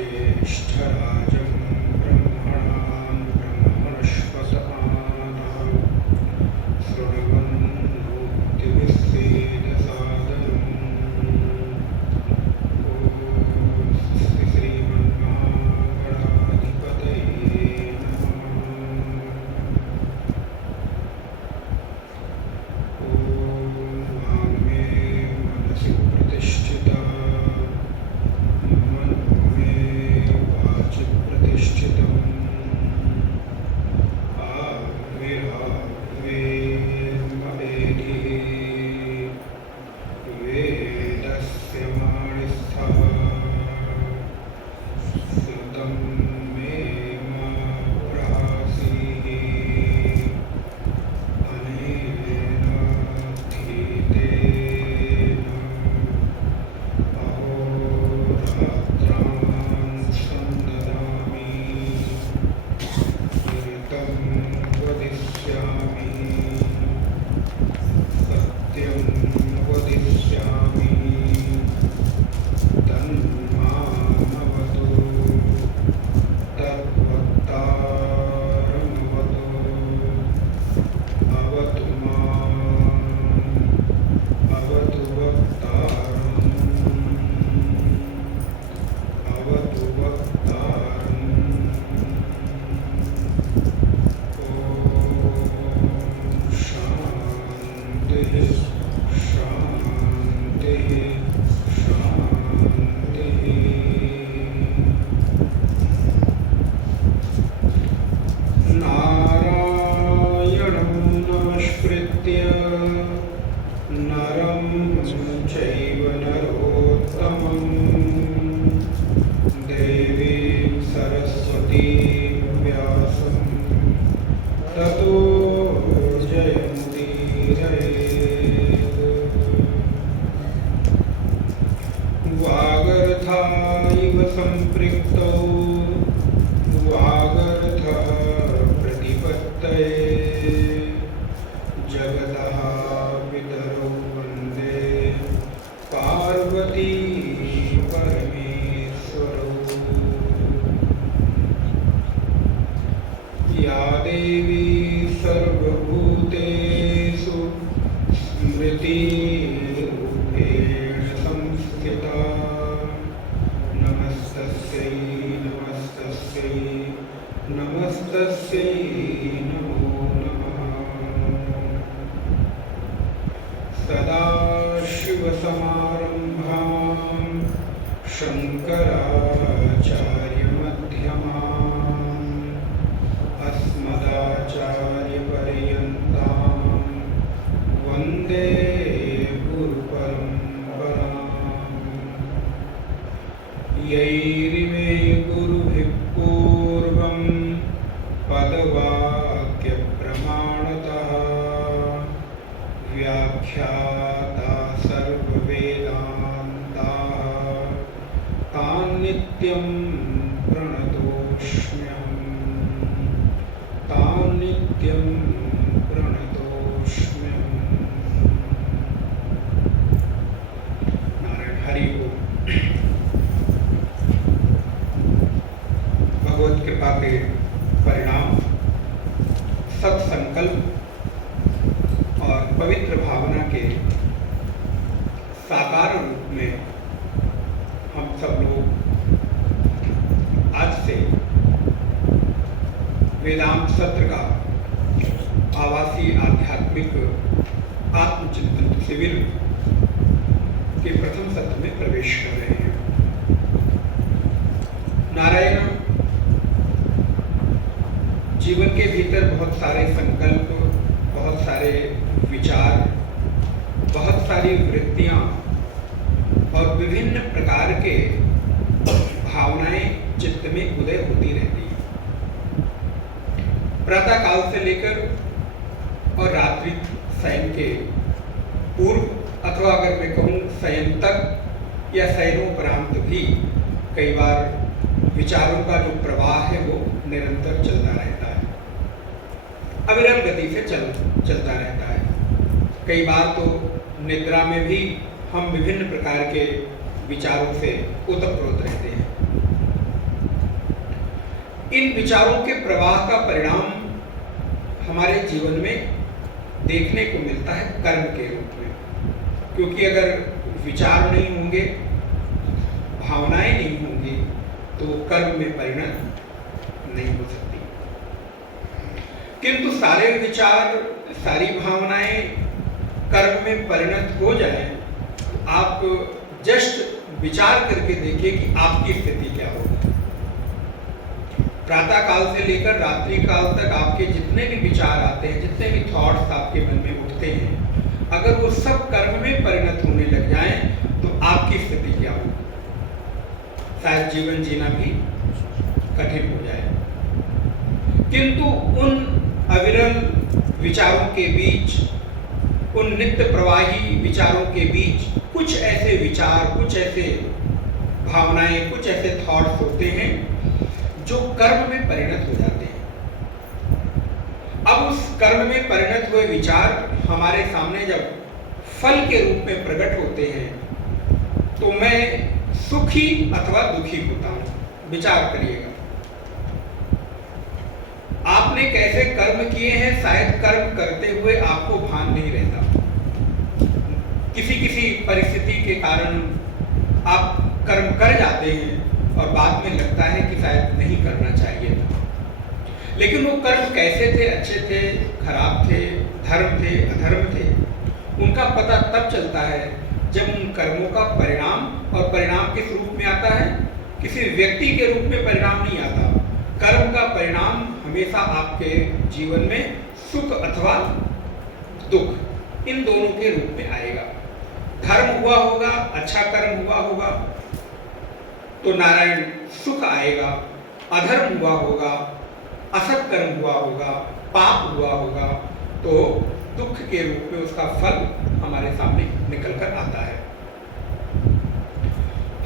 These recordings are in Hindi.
ज्येष्ठराजं ब्रह्मणां ब्रह्मणस्पत आनः शृण्वन्नोतिभिस्सेदसादनम्। ॐ श्रीमन्महागणाधिपतये नमः। ॐ वाङ्मे मनसि प्रतिष्ठिता मनो मे वाचि प्रतिष्ठितम्। आविर्भावेर्मवेदिः वेदस्य माणिस्थः श्रुतं मे मा पुरासीः अनेन धीतेन अहोरात्रान् सन्ददामि ऋतं वदिष्यामि सत्यं वदिष्यामि तन्मामवतु तद्वक्तारमवतु अवतु माम् अवतु वक्तारम् अवतु वक्तारम्। ॐ शान्तिः शान्तिः शान्तिः। नारायणं नमस्कृत्य नरं चैव नरोत्तमं देवीं सरस्वतीं व्यासं ततो जयमुदीरयेत्। वागर्था इव सम्पृक्तौ वागर्थ प्रतिपत्तये जगतः पितरौ वन्दे पार्वती परमेश्वरौ। या देवी सर्वभूतेषु स्मृतिरूपेण संस्थिता नमस्तस्यै नमस्तस्यै नमस्तस्यै नमो नमः। सदाशिवसमारम्भां शङ्कराचार्यमध्यमाम् अस्मदाचार्यपर्यन्तां वन्दे गुरुपरम्पराम्। यैरिमे गुरुभिः पूर्वं पदवाक्यप्रमाणतः व्याख्याता सर्ववेदान्ताः तान् नित्यं प्रणतोष्म्यहम् तान् नित्यं प्रणतोष्म्यहम्। नारायण हरि ओम। भगवत कृपा के परिणाम सत्संकल्प और पवित्र भावना के साकार रूप में हम सब लोग आज से वेदांत सत्र का आवासीय आध्यात्मिक आत्मचिंतन शिविर के प्रथम सत्र में प्रवेश कर रहे हैं। नारायण, जीवन के भीतर बहुत सारे संकल्प, बहुत सारे विचार, बहुत सारी वृत्तियां और विभिन्न प्रकार के भावनाएं चित्त में उदय होती रहती हैं। प्रातः काल से लेकर और रात्रि शयन के पूर्व अथवा अगर मैं कहूँ शयन तक या शयनोपरांत भी कई बार विचारों का जो प्रवाह है वो निरंतर चलता रहता है, अविरल गति से चलता रहता है। कई बार तो निद्रा में भी हम विभिन्न प्रकार के विचारों से ओतप्रोत रहते हैं। इन विचारों के प्रवाह का परिणाम हमारे जीवन में देखने को मिलता है कर्म के रूप में। क्योंकि अगर विचार नहीं होंगे, भावनाएं नहीं होंगी, तो कर्म में परिणत नहीं हो सकती। किंतु सारे विचार, सारी भावनाएं कर्म में परिणत हो जाए, आप जस्ट विचार करके देखिए कि आपकी स्थिति क्या होगी। प्रातः काल से लेकर रात्रि काल तक आपके जितने भी विचार आते हैं, जितने भी थॉट्स आपके मन में उठते हैं, अगर वो सब कर्म में परिणत होने लग जाएं, तो आपकी स्थिति क्या होगी? शायद जीवन जीना भी कठिन हो जाए। किंतु उन अविरल विचारों के बीच, उन नित्य प्रवाही विचारों के बीच कुछ ऐसे विचार, कुछ ऐसे भावनाएं, कुछ ऐसे थॉट्स होते हैं जो कर्म में परिणत हो जाते हैं। अब उस कर्म में परिणत हुए विचार हमारे सामने जब फल के रूप में प्रकट होते हैं, तो मैं सुखी अथवा दुखी होता हूं। विचार करिएगा, आपने कैसे कर्म किए हैं, शायद कर्म करते हुए आपको भान नहीं रहता। किसी किसी परिस्थिति के कारण आप कर्म कर जाते हैं और बाद में लगता है कि शायद नहीं करना चाहिए था। लेकिन वो कर्म कैसे थे, अच्छे थे, खराब थे, धर्म थे, अधर्म थे, उनका पता तब चलता है जब उन कर्मों का परिणाम, और परिणाम किस रूप में आता है? किसी व्यक्ति के रूप में परिणाम नहीं आता। कर्म का परिणाम हमेशा आपके जीवन में सुख अथवा दुख, इन दोनों के रूप में आएगा। धर्म हुआ होगा, अच्छा कर्म हुआ होगा तो नारायण सुख आएगा, अधर्म हुआ होगा, असत कर्म हुआ होगा, पाप हुआ होगा तो दुख के रूप में उसका फल हमारे सामने निकल कर आता है।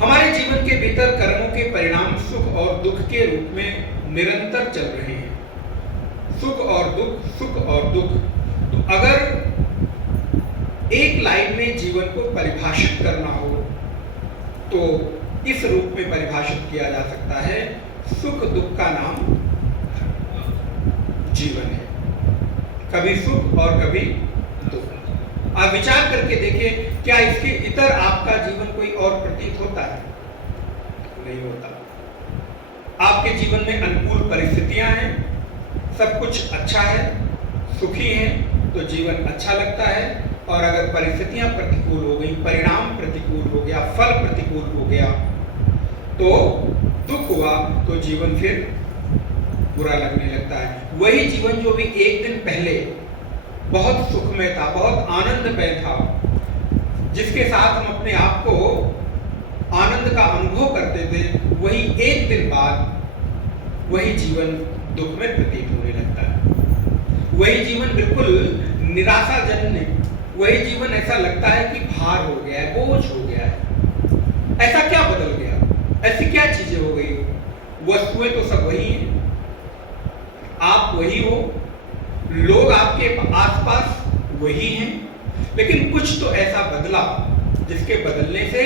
हमारे जीवन के भीतर कर्मों के परिणाम सुख और दुख के रूप में निरंतर चल रहे हैं। सुख और दुख, सुख और दुख। तो अगर एक लाइन में जीवन को परिभाषित करना हो तो इस रूप में परिभाषित किया जा सकता है, सुख दुख का नाम जीवन है। कभी सुख और कभी दुख। आप विचार करके देखिए, क्या इसके इतर आपका जीवन कोई और प्रतीत होता है? नहीं होता। आपके जीवन में अनुकूल परिस्थितियां हैं, सब कुछ अच्छा है, सुखी हैं तो जीवन अच्छा लगता है। और अगर परिस्थितियां प्रतिकूल हो गई, परिणाम प्रतिकूल हो गया, फल प्रतिकूल हो गया, तो दुख हुआ तो जीवन फिर बुरा लगने लगता है। वही जीवन जो भी एक दिन पहले बहुत सुखमय था, बहुत आनंदमय था, जिसके साथ हम अपने आप को आनंद का अनुभव करते थे, वही एक दिन बाद वही जीवन दुख में प्रतीत होने लगता है। वही जीवन बिल्कुल निराशाजन्य, वही जीवन ऐसा लगता है कि भार हो गया है, बोझ हो गया है। ऐसा क्या बदल गया? ऐसी क्या चीजें हो गई? वस्तुएं तो सब वही हैं, आप वही हो, लोग आपके आसपास वही हैं, लेकिन कुछ तो ऐसा बदला जिसके बदलने से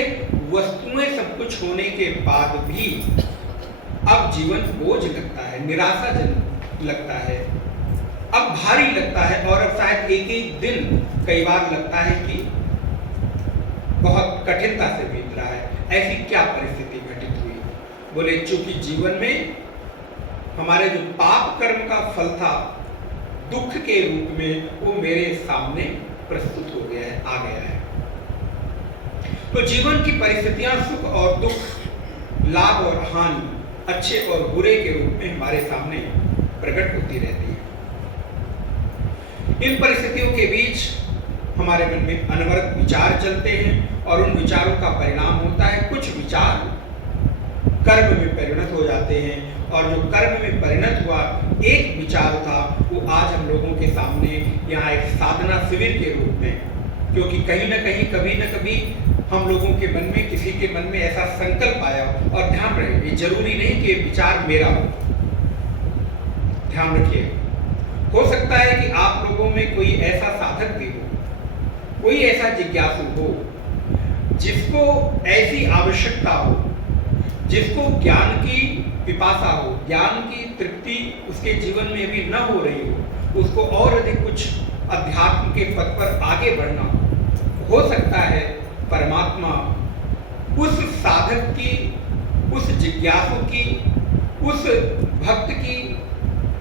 वस्तुएं सब कुछ होने के बाद भी अब जीवन बोझ लगता है, निराशाजनक लगता है, अब भारी लगता है। और अब शायद एक एक दिन कई बार लगता है कि बहुत कठिनता से बीत रहा है। ऐसी क्या परिस्थिति घटित हुई? बोले चूंकि जीवन में हमारे जो पाप कर्म का फल था, दुख के रूप में वो मेरे सामने प्रस्तुत हो गया है, आ गया है। तो जीवन की परिस्थितियां सुख और दुख, लाभ और हानि, अच्छे और बुरे के रूप में हमारे सामने प्रकट होती रहती है। इन परिस्थितियों के बीच हमारे मन में अनवरत विचार चलते हैं और उन विचारों का परिणाम होता है, कुछ विचार कर्म में परिणत हो जाते हैं। और जो कर्म में परिणत हुआ एक विचार था, वो आज हम लोगों के सामने यहाँ एक साधना शिविर के रूप में, क्योंकि कहीं ना कहीं कभी ना कभी हम लोगों के मन में, किसी के मन में ऐसा संकल्प आया। और ध्यान रहे, ये जरूरी नहीं कि विचार मेरा हो, ध्यान रखिए। हो सकता है कि आप लोगों में कोई ऐसा साधक भी हो, कोई ऐसा जिज्ञासु हो जिसको ऐसी आवश्यकता हो, जिसको ज्ञान की पिपासा हो, ज्ञान की तृप्ति उसके जीवन में भी न हो रही हो, उसको और अधिक कुछ अध्यात्म के पथ पर आगे बढ़ना हो सकता है परमात्मा उस साधक की, उस जिज्ञासु की, उस भक्त की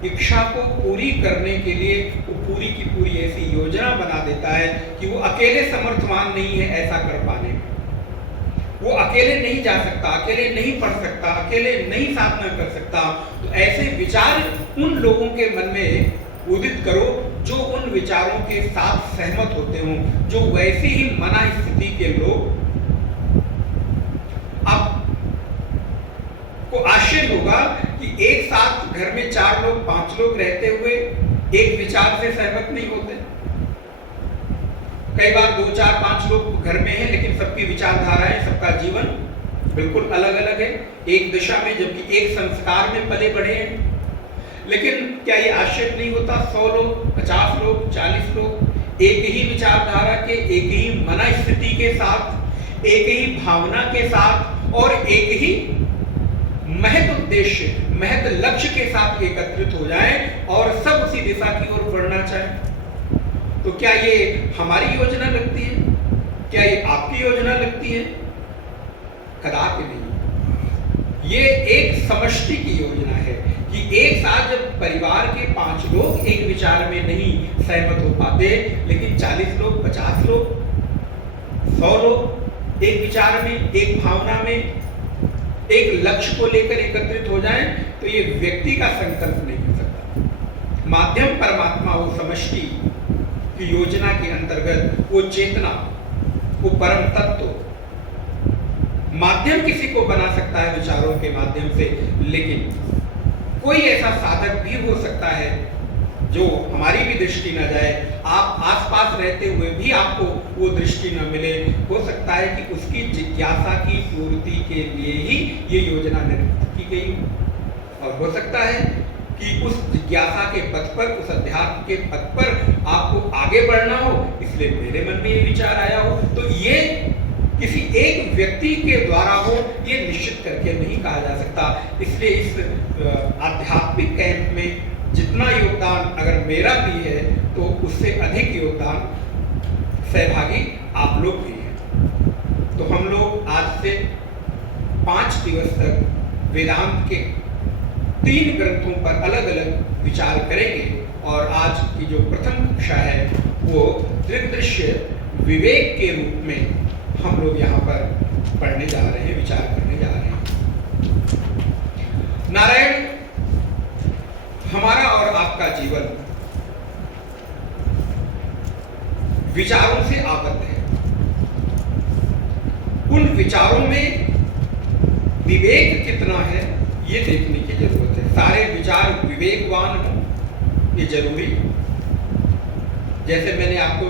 इच्छा को पूरी करने के लिए वो पूरी की पूरी ऐसी योजना बना देता है कि वो अकेले समर्थवान नहीं है ऐसा कर पाने में। वो अकेले नहीं जा सकता, अकेले नहीं पढ़ सकता, अकेले नहीं साधना कर सकता। तो ऐसे विचार उन लोगों के मन में उदित करो जो उन विचारों के साथ सहमत होते हों, जो वैसी ही मना स्थिति के लोग। आपको आश्चर्य होगा कि एक साथ घर में 4 लोग 5 लोग रहते हुए एक विचार से सहमत नहीं होते। कई बार 2 4 5 लोग घर में हैं लेकिन सबकी विचारधाराएं, सबका जीवन बिल्कुल अलग अलग है, एक दिशा में, जबकि एक संस्कार में पले बढ़े हैं। लेकिन क्या ये आश्चर्य नहीं होता 100 लोग 50 लोग 40 लोग एक ही विचारधारा के, एक ही मना स्थिति के साथ, एक ही भावना के साथ और एक ही महत उद्देश्य, महत लक्ष्य के साथ एकत्रित हो जाएं और सब उसी दिशा की ओर बढ़ना चाहें? तो क्या ये हमारी योजना लगती है? क्या ये आपकी योजना लगती है? कदापि नहीं। ये एक समष्टि की योजना है कि एक साथ जब परिवार के 5 लोग एक विचार में नहीं सहमत हो पाते, लेकिन 40 लोग 50 लोग 100 लोग एक विचार में, एक भावना में, एक लक्ष्य को लेकर एकत्रित हो जाएं, तो ये व्यक्ति का संकल्प नहीं हो सकता। माध्यम परमात्मा, वो समष्टि की योजना के अंतर्गत, वो चेतना, वो परम तत्व माध्यम किसी को बना सकता है विचारों के माध्यम से। लेकिन कोई ऐसा साधक भी हो सकता है जो हमारी भी दृष्टि न जाए, आप आसपास रहते हुए भी आपको वो दृष्टि न मिले। हो सकता है कि उसकी जिज्ञासा की पूर्ति के लिए ही ये योजना निर्मित की गई हो, और हो सकता है कि उस जिज्ञासा के पथ पर, उस अध्यात्म के पथ पर आपको आगे बढ़ना हो, इसलिए मेरे मन में ये विचार आया हो। तो ये किसी एक व्यक्ति के द्वारा हो, ये निश्चित करके नहीं कहा जा सकता। इसलिए इस आध्यात्मिक कैंप में जितना योगदान अगर मेरा भी है, तो उससे अधिक योगदान सहभागी आप लोग भी हैं। तो हम लोग आज से 5 दिवस तक वेदांत के 3 ग्रंथों पर अलग अलग विचार करेंगे। और आज की जो प्रथम कक्षा है वो दृग्दृश्य विवेक के रूप में हम लोग यहाँ पर पढ़ने जा रहे हैं, विचार करने जा रहे हैं। नारायण, हमारा और आपका जीवन विचारों से आबद्ध है। उन विचारों में विवेक कितना है ये देखने की जरूरत है। सारे विचार विवेकवान हो ये जरूरी। जैसे मैंने आपको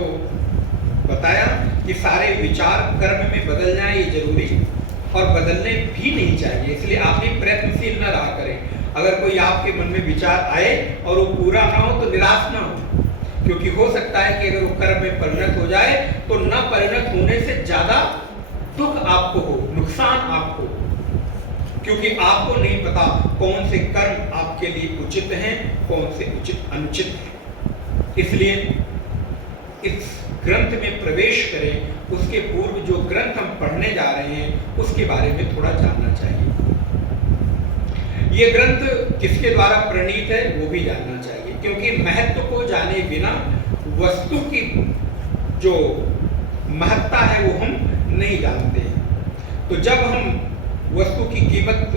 बताया कि सारे विचार कर्म में बदल जाए ये जरूरी, और बदलने भी नहीं चाहिए। इसलिए आप भी प्रयत्नशील न रहा करें। अगर कोई आपके मन में विचार आए और वो पूरा ना हो तो निराश ना हो, क्योंकि हो सकता है कि अगर वो कर्म में परिणत हो जाए तो न परिणत होने से ज्यादा दुख आपको हो, नुकसान आपको, क्योंकि आपको नहीं पता कौन से कर्म आपके लिए उचित हैं, कौन से उचित अनुचित हैं। इसलिए इस ग्रंथ में प्रवेश करें उसके पूर्व जो ग्रंथ हम पढ़ने जा रहे हैं उसके बारे में थोड़ा जानना चाहिए। ये ग्रंथ किसके द्वारा प्रणीत है वो भी जानना चाहिए, क्योंकि महत्व को जाने बिना वस्तु की जो महत्ता है वो हम नहीं जानते। तो जब हम वस्तु की कीमत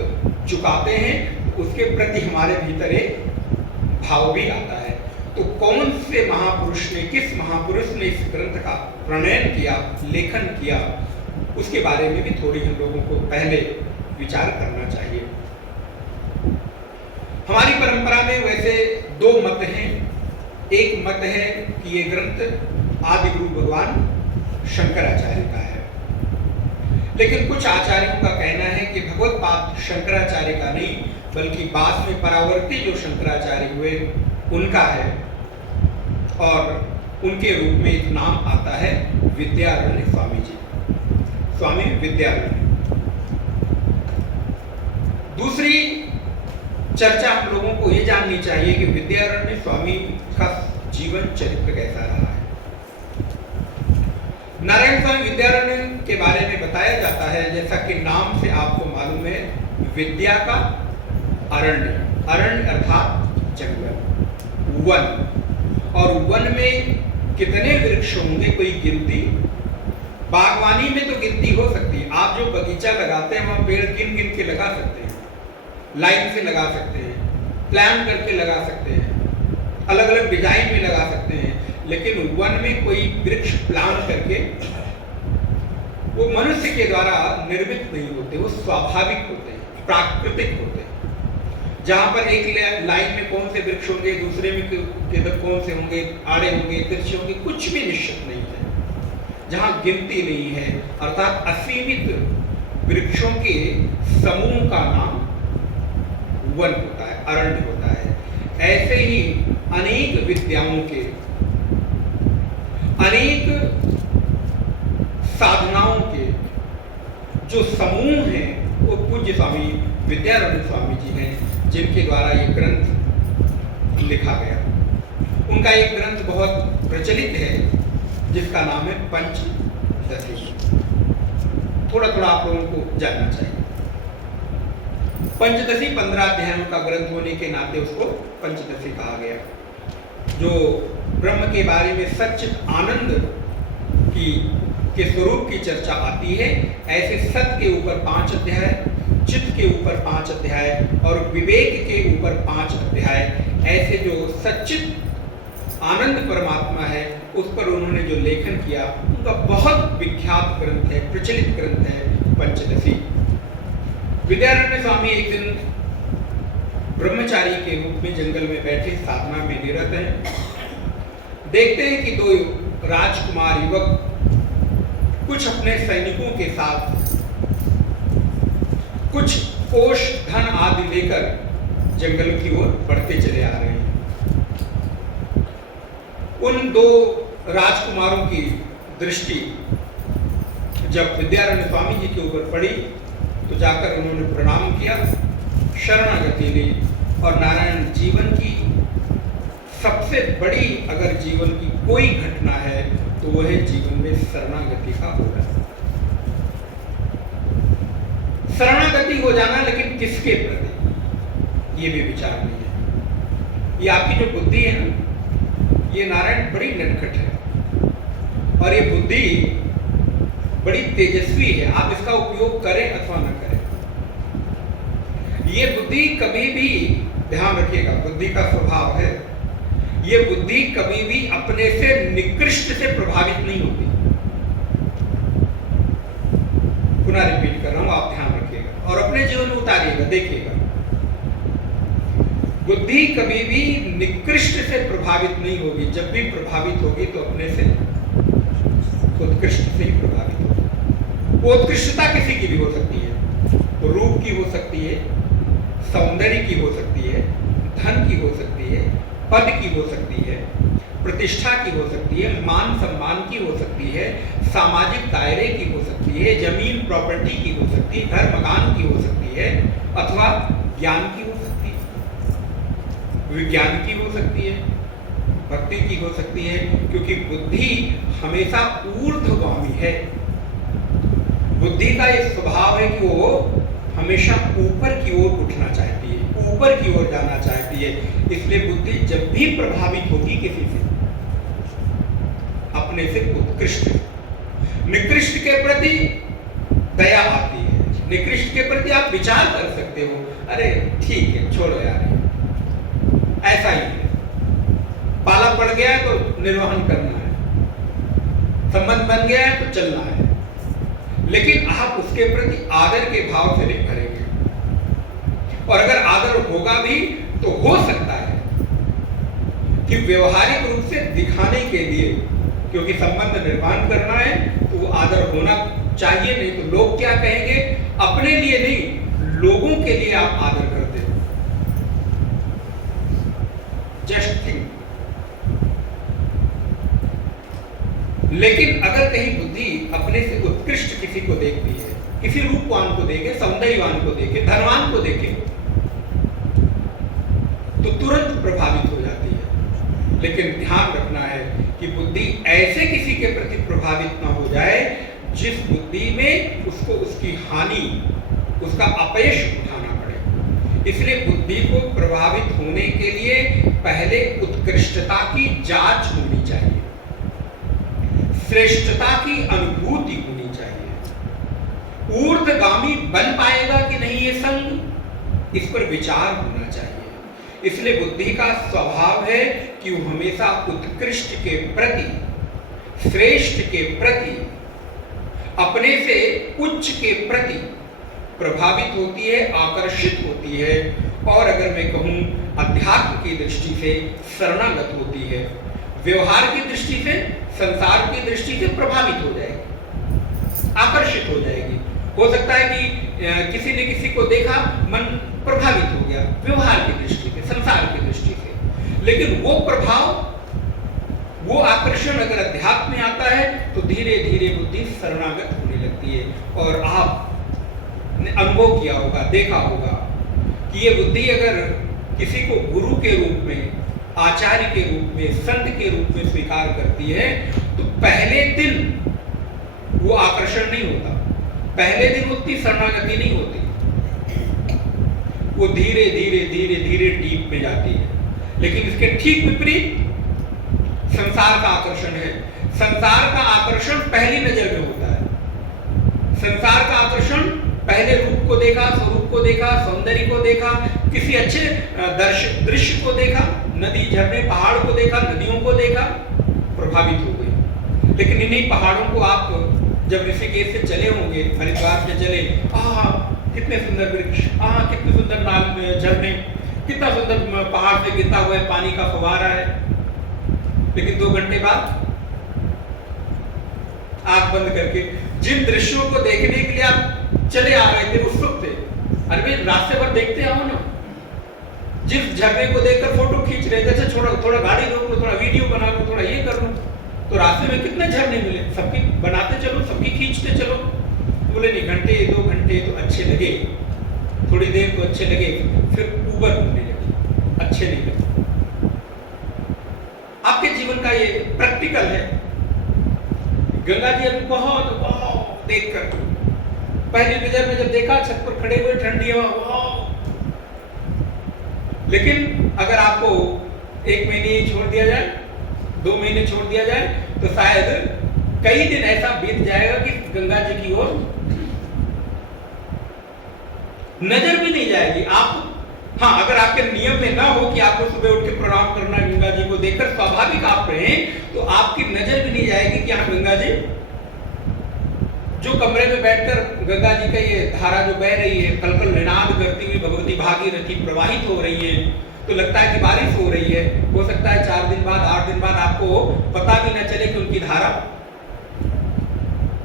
चुकाते हैं तो उसके प्रति हमारे भीतर एक भाव भी आता है। तो कौन से महापुरुष ने, किस महापुरुष ने इस ग्रंथ का प्रणयन किया, लेखन किया, उसके बारे में भी थोड़ी हम लोगों को पहले विचार करना चाहिए। हमारी परंपरा में वैसे 2 मत हैं। एक मत है कि ये ग्रंथ आदि गुरु भगवान शंकराचार्य का है, लेकिन कुछ आचार्यों का कहना है कि भगवत पाद शंकराचार्य का नहीं, बल्कि बाद में परावर्ती जो शंकराचार्य हुए उनका है, और उनके रूप में एक नाम आता है विद्यारण्य स्वामी जी, स्वामी विद्यारण्य। दूसरी चर्चा हम लोगों को ये जाननी चाहिए कि विद्यारण्य स्वामी का जीवन चरित्र कैसा रहा है। नारायण स्वामी विद्यारण्य के बारे में बताया जाता है, जैसा कि नाम से आपको मालूम है, विद्या का अरण्य, अरण्य अर्थात जंगल, वन, और वन में कितने वृक्ष होंगे कोई गिनती। बागवानी में तो गिनती हो सकती है, आप जो बगीचा लगाते हैं वहां पेड़ गिन गिन के लगा सकते हैं, लाइन से लगा सकते हैं, प्लान करके लगा सकते हैं, अलग अलग डिजाइन में लगा सकते हैं, लेकिन वन में कोई वृक्ष प्लान करके वो मनुष्य के द्वारा निर्मित नहीं होते, वो स्वाभाविक होते हैं, प्राकृतिक होते हैं। जहां पर एक लाइन में कौन से वृक्ष होंगे, दूसरे में कौन से होंगे, आड़े होंगे, तिरछे होंगे, कुछ भी निश्चित नहीं है। जहां गिनती नहीं है, अर्थात असीमित वृक्षों के समूह का नाम वन होता है, अरण्य होता है। ऐसे ही अनेक विद्याओं के, अनेक साधनाओं के जो समूह हैं, वो पूज्य स्वामी विद्यारण्य स्वामी जी हैं, जिनके द्वारा ये ग्रंथ लिखा गया। उनका एक ग्रंथ बहुत प्रचलित है जिसका नाम है पंचदशी। थोड़ा थोड़ा आप लोगों को जानना चाहिए। पंचदशी 15 अध्यायों का ग्रंथ होने के नाते उसको पंचदशी कहा गया। जो ब्रह्म के बारे में सच्चित आनंद के स्वरूप की चर्चा आती है, ऐसे सत्य के ऊपर 5 अध्याय, चित्त के ऊपर 5 अध्याय और विवेक के ऊपर 5 अध्याय, ऐसे जो सच्चित आनंद परमात्मा है उस पर उन्होंने जो लेखन किया, उनका बहुत विख्यात ग्रंथ है, प्रचलित ग्रंथ है पंचदशी। विद्यारण्य स्वामी एक दिन ब्रह्मचारी के रूप में जंगल में बैठे साधना में निरत हैं। देखते हैं कि 2 राजकुमार युवक कुछ अपने सैनिकों के साथ कुछ कोष धन आदि लेकर जंगल की ओर बढ़ते चले आ रहे हैं। उन 2 राजकुमारों की दृष्टि जब विद्यारण्य स्वामी जी के ऊपर पड़ी तो जाकर उन्होंने प्रणाम किया, शरणागति ली, और नारायण जीवन की सबसे बड़ी अगर जीवन की कोई घटना है तो वह है जीवन में शरणागति का होना। शरणागति हो जाना, लेकिन किसके प्रति ये भी विचार नहीं है। ये आपकी जो बुद्धि है ना, ये नारायण बड़ी नटखट है और ये बुद्धि बड़ी तेजस्वी है। आप इसका उपयोग करें अथवा न करें, ये बुद्धि कभी भी, ध्यान रखिएगा, बुद्धि का स्वभाव है, ये बुद्धि कभी भी अपने से निकृष्ट से प्रभावित नहीं होती। पुनः रिपीट कर रहा हूं, आप ध्यान रखिएगा और अपने जीवन में उतारिएगा, देखिएगा। बुद्धि कभी भी निकृष्ट से प्रभावित नहीं होगी। जब भी प्रभावित होगी तो अपने से उत्कृष्ट से ही प्रभावित होगी। वो उत्कृष्टता किसी की भी हो सकती है, रूप की हो सकती है, सौंदर्य की हो सकती है, धन की हो सकती है, पद की हो सकती है, प्रतिष्ठा की हो सकती है, मान सम्मान की हो सकती है, सामाजिक दायरे की हो सकती है, जमीन प्रॉपर्टी की हो सकती है, घर मकान की हो सकती है, अथवा ज्ञान की हो सकती है, विज्ञान की हो सकती है, भक्ति की हो सकती है। क्योंकि बुद्धि हमेशा ऊर्ध्वगामी है। बुद्धि का ये स्वभाव है कि वो हमेशा ऊपर की ओर उठना चाहती है, ऊपर की ओर जाना चाहती है। इसलिए बुद्धि जब भी प्रभावित होगी किसी से, अपने से उत्कृष्ट, निकृष्ट के प्रति दया आती है। निकृष्ट के प्रति आप विचार कर सकते हो, अरे ठीक है, छोड़ो यार, ऐसा ही है, पाला पड़ गया है तो निर्वहन करना है, संबंध बन गया है तो चलना है। लेकिन आप उसके प्रति आदर के भाव से नहीं भरेंगे, और अगर आदर होगा भी तो हो सकता है कि व्यवहारिक रूप से दिखाने के लिए, क्योंकि संबंध निर्माण करना है तो वो आदर होना चाहिए, नहीं तो लोग क्या कहेंगे। अपने लिए नहीं, लोगों के लिए आप आदर करते हो। Just think. लेकिन अगर कहीं बुद्धि अपने से उत्कृष्ट किसी को देखती है, किसी रूपवान को देखे, सौंदर्यवान को देखे, धनवान को देखे, तो तुरंत प्रभावित हो जाती है। लेकिन ध्यान रखना है कि बुद्धि ऐसे किसी के प्रति प्रभावित ना हो जाए जिस बुद्धि में उसको उसकी हानि, उसका अपयश उठाना पड़े। इसलिए बुद्धि को प्रभावित होने के लिए पहले उत्कृष्टता की जांच होनी चाहिए, श्रेष्ठता की अनुभूति होनी चाहिए। ऊर्ध्वगामी बन पाएगा कि नहीं ये संग, इस पर विचार होना चाहिए। इसलिए बुद्धि का स्वभाव है कि वो हमेशा उत्कृष्ट के प्रति, श्रेष्ठ के प्रति, अपने से उच्च के प्रति प्रभावित होती है, आकर्षित होती है, और अगर मैं कहूं अध्यात्म की दृष्टि से शरणागत होती है। व्यवहार की दृष्टि से, संसार की दृष्टि से प्रभावित हो जाएगी, आकर्षित हो जाएगी। हो सकता है कि किसी ने किसी को देखा, मन प्रभावित हो गया व्यवहार की दृष्टि से, संसार की दृष्टि से, लेकिन वो प्रभाव, वो आकर्षण अगर अध्यात्म में आता है तो धीरे धीरे बुद्धि शरणागत होने लगती है। और आपने अनुभव किया होगा, देखा होगा कि ये बुद्धि अगर किसी को गुरु के रूप में, आचार्य के रूप में, संत के रूप में स्वीकार करती है तो पहले दिन वो आकर्षण नहीं होता, पहले दिन उतनी शरणागति नहीं होती, वो धीरे धीरे धीरे धीरे डीप में जाती है। लेकिन इसके ठीक विपरीत संसार का आकर्षण है। संसार का आकर्षण पहली नजर में होता है। संसार का आकर्षण पहले रूप को देखा, स्वरूप को देखा, सौंदर्य को देखा, किसी अच्छे दृश्य को देखा, नदी, झरने, पहाड़ को देखा, नदियों को देखा, प्रभावित हो गई। लेकिन इन्हीं पहाड़ों को आप जब ऋषिकेश से चले होंगे, हरिद्वार से चले, कितने सुंदर वृक्ष, कितने सुंदर नाल, झरने, कितना सुंदर पहाड़ से गिरता हुआ पानी का फव्वारा है। लेकिन 2 घंटे बाद आंख बंद करके जिन दृश्यों को देखने के लिए आप चले आ रहे थे, उत्सुक थे, अरे भाई रास्ते पर देखते आओ ना। जिस झरने को देखकर फोटो खींच रहे थे, अच्छा थोड़ा गाड़ी रोक लो, थोड़ा वीडियो बना लो, थोड़ा ये कर लो, तो रास्ते में कितने झरने मिले, सबकी बनाते चलो, सबकी खींचते चलो। बोले नहीं, घंटे 2 घंटे तो अच्छे लगे, थोड़ी देर तो अच्छे लगे, फिर ऊबर होने लगे, अच्छे नहीं लगे। आपके जीवन का ये प्रैक्टिकल है। गंगा जी अभी बहुत बहुत देखकर, पहली नजर में जब देखा, छत पर खड़े हुए, ठंडी हवा, लेकिन अगर आपको 1 महीने छोड़ दिया जाए, 2 महीने छोड़ दिया जाए, तो शायद कई दिन ऐसा बीत जाएगा कि गंगा जी की ओर नजर भी नहीं जाएगी। आप, हाँ, अगर आपके नियम में ना हो कि आपको सुबह उठ के प्रणाम करना है गंगा जी को देखकर, स्वाभाविक आप रहें, तो आपकी नजर भी नहीं जाएगी कि हाँ गंगा जी, जो कमरे में बैठकर गंगा जी का ये धारा जो बह रही है, कलकल निनाद करती हुई भगवती भागीरथी प्रवाहित हो रही है, तो लगता है कि बारिश हो रही है। हो सकता है 4 दिन बाद, 8 दिन बाद आपको पता भी न चले कि उनकी धारा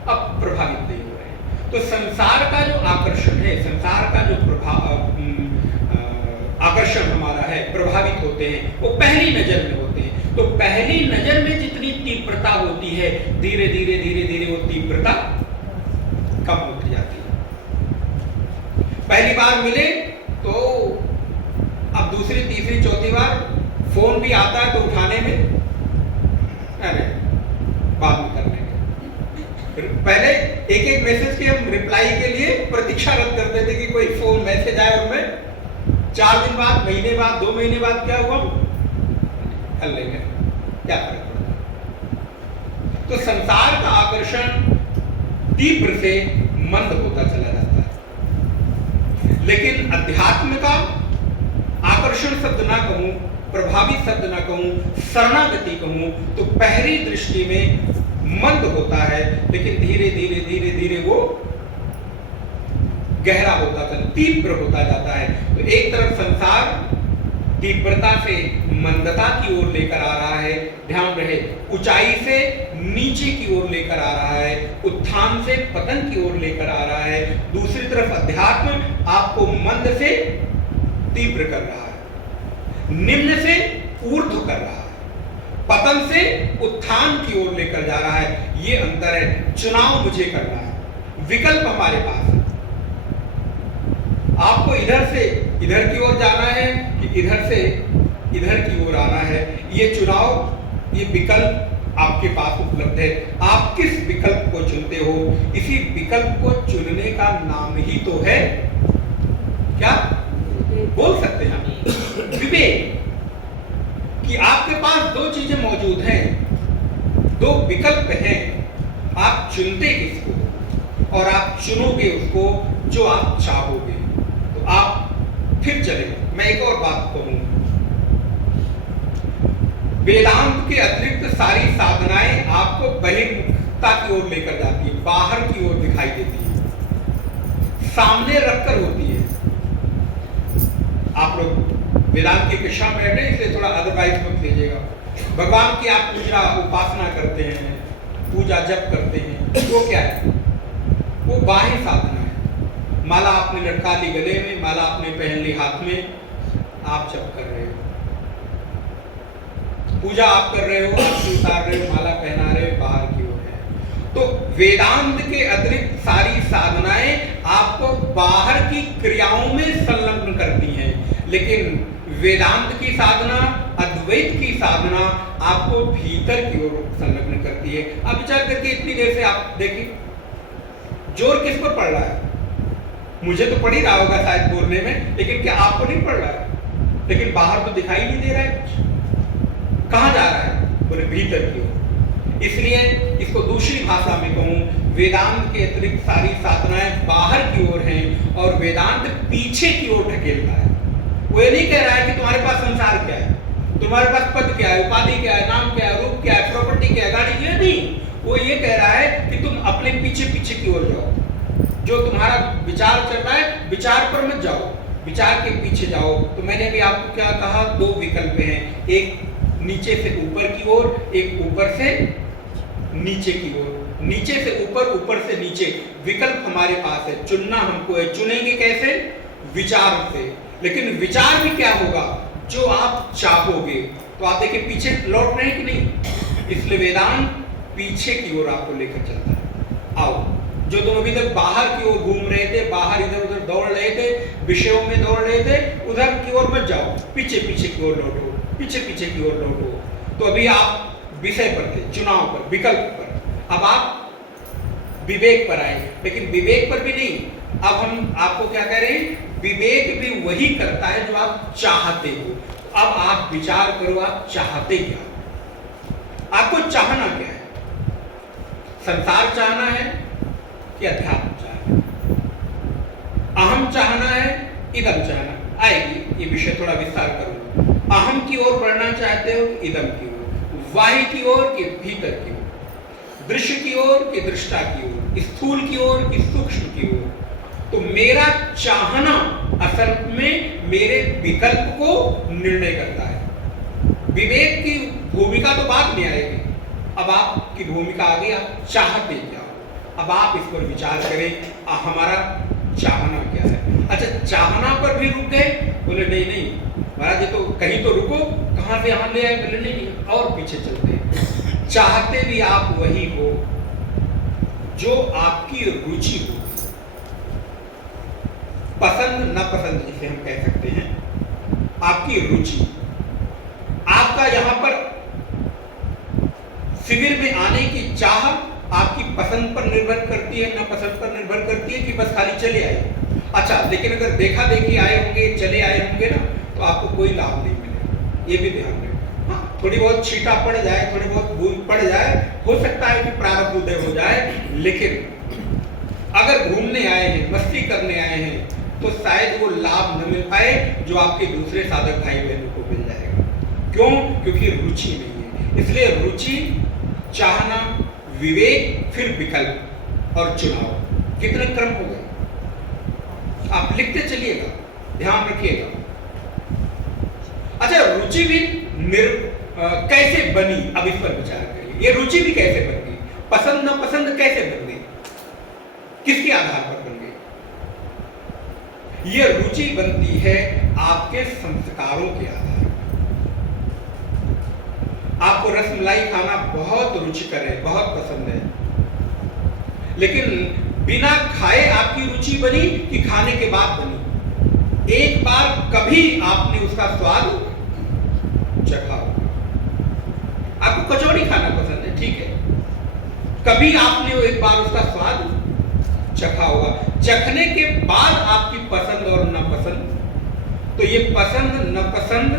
अब प्रभावित नहीं हो रही है। तो संसार का जो आकर्षण है, संसार का जो आकर्षण हमारा है, प्रभावित होते हैं, वो पहली नजर में होते हैं। तो पहली नजर में जितनी तीव्रता होती है, धीरे धीरे धीरे धीरे वो तीव्रता कम होती जाती है। पहली बार मिले तो अब दूसरी, तीसरी, चौथी बार फोन भी आता है तो उठाने में, अरे बात भी करने में, पहले एक मैसेज के हम रिप्लाई के लिए प्रतीक्षारत करते थे कि कोई फोन मैसेज आए, और मैं 4 दिन बाद, महीने बाद, 2 महीने बाद क्या हुआ, कर लेंगे, क्या फर्क पड़ता। तो संसार का आकर्षण तीव्र से मंद होता चला जाता है। लेकिन अध्यात्म का आकर्षण शब्द ना कहूं, प्रभावित शब्द ना कहूं, शरणागति कहूं, तो पहली दृष्टि में मंद होता है, लेकिन धीरे धीरे धीरे धीरे वो गहरा होता चला, तीव्र होता जाता है। तो एक तरफ संसार तीव्रता से मंदता की ओर लेकर आ रहा है, ध्यान रहे, ऊंचाई से नीचे की ओर लेकर आ रहा है, उत्थान से पतन की ओर लेकर आ रहा है। दूसरी तरफ अध्यात्म आपको मंद से तीव्र कर रहा है, निम्न से ऊर्ध्व कर रहा है, पतन से उत्थान की ओर लेकर जा रहा है। ये अंतर है। चुनाव मुझे करना है, विकल्प हमारे पास है। आपको इधर से इधर की ओर जाना है कि कि इधर से इधर की ओर आना है। ये चुनाव, ये विकल्प आपके पास उपलब्ध है। आप किस विकल्प को चुनते हो, इसी विकल्प को चुनने का नाम ही तो है क्या, बोल सकते हैं विवेक। कि आपके पास दो चीजें मौजूद हैं, दो विकल्प हैं, आप चुनते किसको और आप चुनोगे उसको जो आप चाहोगे। तो आप फिर चले, मैं एक और बात कहूं, वेदांत के अतिरिक्त सारी साधनाएं आपको बहिर्मुखता की ओर लेकर जाती है, बाहर की ओर दिखाई देती है, सामने रखकर होती है। आप लोग वेदांत की कक्षा में बैठे इसलिए थोड़ा अदरवाइज मत लीजिएगा। भगवान की आप पूजा उपासना करते हैं, पूजा जप करते हैं, वो क्या है, वो बाह्य साधना है। माला आपने लटका ली गले में, माला आपने पहन ली हाथ में, आप जप कर रहे हो, पूजा आप कर रहे हो, आरती उतार रहे हो, माला पहना रहे हो, बाहर की ओर है। तो वेदांत के अतिरिक्त सारी साधनाएं आपको बाहर की क्रियाओं में संलग्न करती हैं, लेकिन वेदांत की साधना, अद्वैत की साधना आपको भीतर की ओर संलग्न करती है। आप विचार करके इतनी देर से आप देखिए, जोर किस पर पड़ रहा है? मुझे तो पड़ ही रहा होगा शायद बोलने में, लेकिन क्या आपको नहीं पड़ रहा है? लेकिन बाहर तो दिखाई नहीं दे रहा है कुछ। कहां जा रहा है? बोले भीतर की ओर। इसलिए इसको दूसरी भाषा में कहूं, वेदांत के अतिरिक्त सारी साधनाएं बाहर की ओर हैं और वेदांत पीछे की ओर ढकेलता है। वो ये नहीं कह रहा है कि तुम्हारे पास संसार क्या है, तुम्हारे पास पद क्या है, उपाधि क्या है, नाम क्या है, रूप क्या है, प्रॉपर्टी क्या है, गाड़ी, ये नहीं। वो ये कह रहा है कि तुम अपने पीछे पीछे की ओर जाओ। जो तुम्हारा विचार चल रहा है, विचार पर मत जाओ, विचार के पीछे जाओ। तो मैंने भी आपको क्या कहा, दो विकल्प हैं, एक नीचे से ऊपर की ओर, एक ऊपर से नीचे की ओर। नीचे से ऊपर, ऊपर से नीचे विकल्प हमारे पास है, चुनना हमको है। चुनेंगे कैसे? विचार से। लेकिन विचार भी क्या होगा, जो आप चाहोगे। तो आप देखिए पीछे लौट रहे हैं कि नहीं, इसलिए वेदांत पीछे की ओर आपको लेकर चलता है। आओ, जो तुम अभी तक बाहर की ओर घूम रहे थे, बाहर इधर उधर दौड़ रहे थे, विषयों में दौड़ रहे थे, उधर की ओर मत जाओ, पीछे पीछे की ओर लौटो, पीछे पीछे की ओर लौटो। तो अभी आप विषय पर थे, चुनाव पर, विकल्प पर। अब आप विवेक पर आए, लेकिन विवेक पर भी नहीं, अब हम आपको क्या कह रहे हैं, विवेक भी वही करता है जो आप चाहते हो। अब आप विचार करो, आप चाहते क्या, आपको चाहना क्या है? संसार चाहना है कि अध्यात्म चाहना है? अहम चाहना है, इदम चाहना? आएगी, ये विषय थोड़ा विस्तार करूंगा। अहम की ओर बढ़ना चाहते हो कि इदम की ओर, बाह्य की ओर कि भीतर की ओर, दृश्य की ओर कि दृष्टा की ओर, स्थूल की ओर कि सूक्ष्म की ओर? तो मेरा चाहना असल में मेरे विकल्प को निर्णय करता है। विवेक की भूमिका तो बाद में आएगी, अब आपकी भूमिका आ गई, आप चाहते क्या हो। अब आप इस पर विचार करें, हमारा चाहना क्या है। अच्छा, चाहना पर भी रुक गए? बोले नहीं नहीं महाराज, ये तो कहीं तो रुको, कहां से यहां ले आए? बोले नहीं नहीं, और पीछे चलते हैं। चाहते भी आप वही हो जो आपकी रुचि हो, पसंद न पसंद जिसे हम कह सकते हैं, आपकी रुचि। आपका यहां पर शिविर में आने की चाह आपकी पसंद पर निर्भर करती है, न पसंद पर निर्भर करती है कि बस खाली चले आए। अच्छा, लेकिन अगर देखा देखी आए होंगे, चले आए होंगे ना, तो आपको कोई लाभ नहीं मिलेगा, ये भी ध्यान रखें। हाँ, थोड़ी बहुत छींटा पड़ जाए, थोड़ी बहुत बूंद पड़ जाए, हो सकता है कि प्रारब्ध उदय हो जाए, लेकिन अगर घूमने आए हैं, मस्ती करने आए हैं, तो शायद वो लाभ न मिल पाए जो आपके दूसरे साधक भाई बहनों को मिल जाएगा। क्यों? क्योंकि रुचि नहीं है। इसलिए रुचि, चाहना, विवेक, फिर विकल्प और चुनाव। कितने क्रम हो गए? आप लिखते चलिएगा, ध्यान रखिएगा। अच्छा, रुचि भी कैसे बनी, अब इस पर विचार करिए। ये रुचि भी कैसे बन गई, पसंद न पसंद कैसे बन गई, किसके आधार पर बन गई? ये रुचि बनती है आपके संस्कारों के आधार पर। आपको रसमलाई खाना बहुत रुचिकर है, बहुत पसंद है, लेकिन बिना खाए आपकी रुचि बनी कि खाने के बाद बनी? एक बार कभी आपने उसका स्वाद चखा होगा। आपको कचौड़ी खाना पसंद है, ठीक है, कभी आपने एक बार उसका स्वाद चखा होगा। चखने के बाद आपकी पसंद और नापसंद, तो ये पसंद नापसंद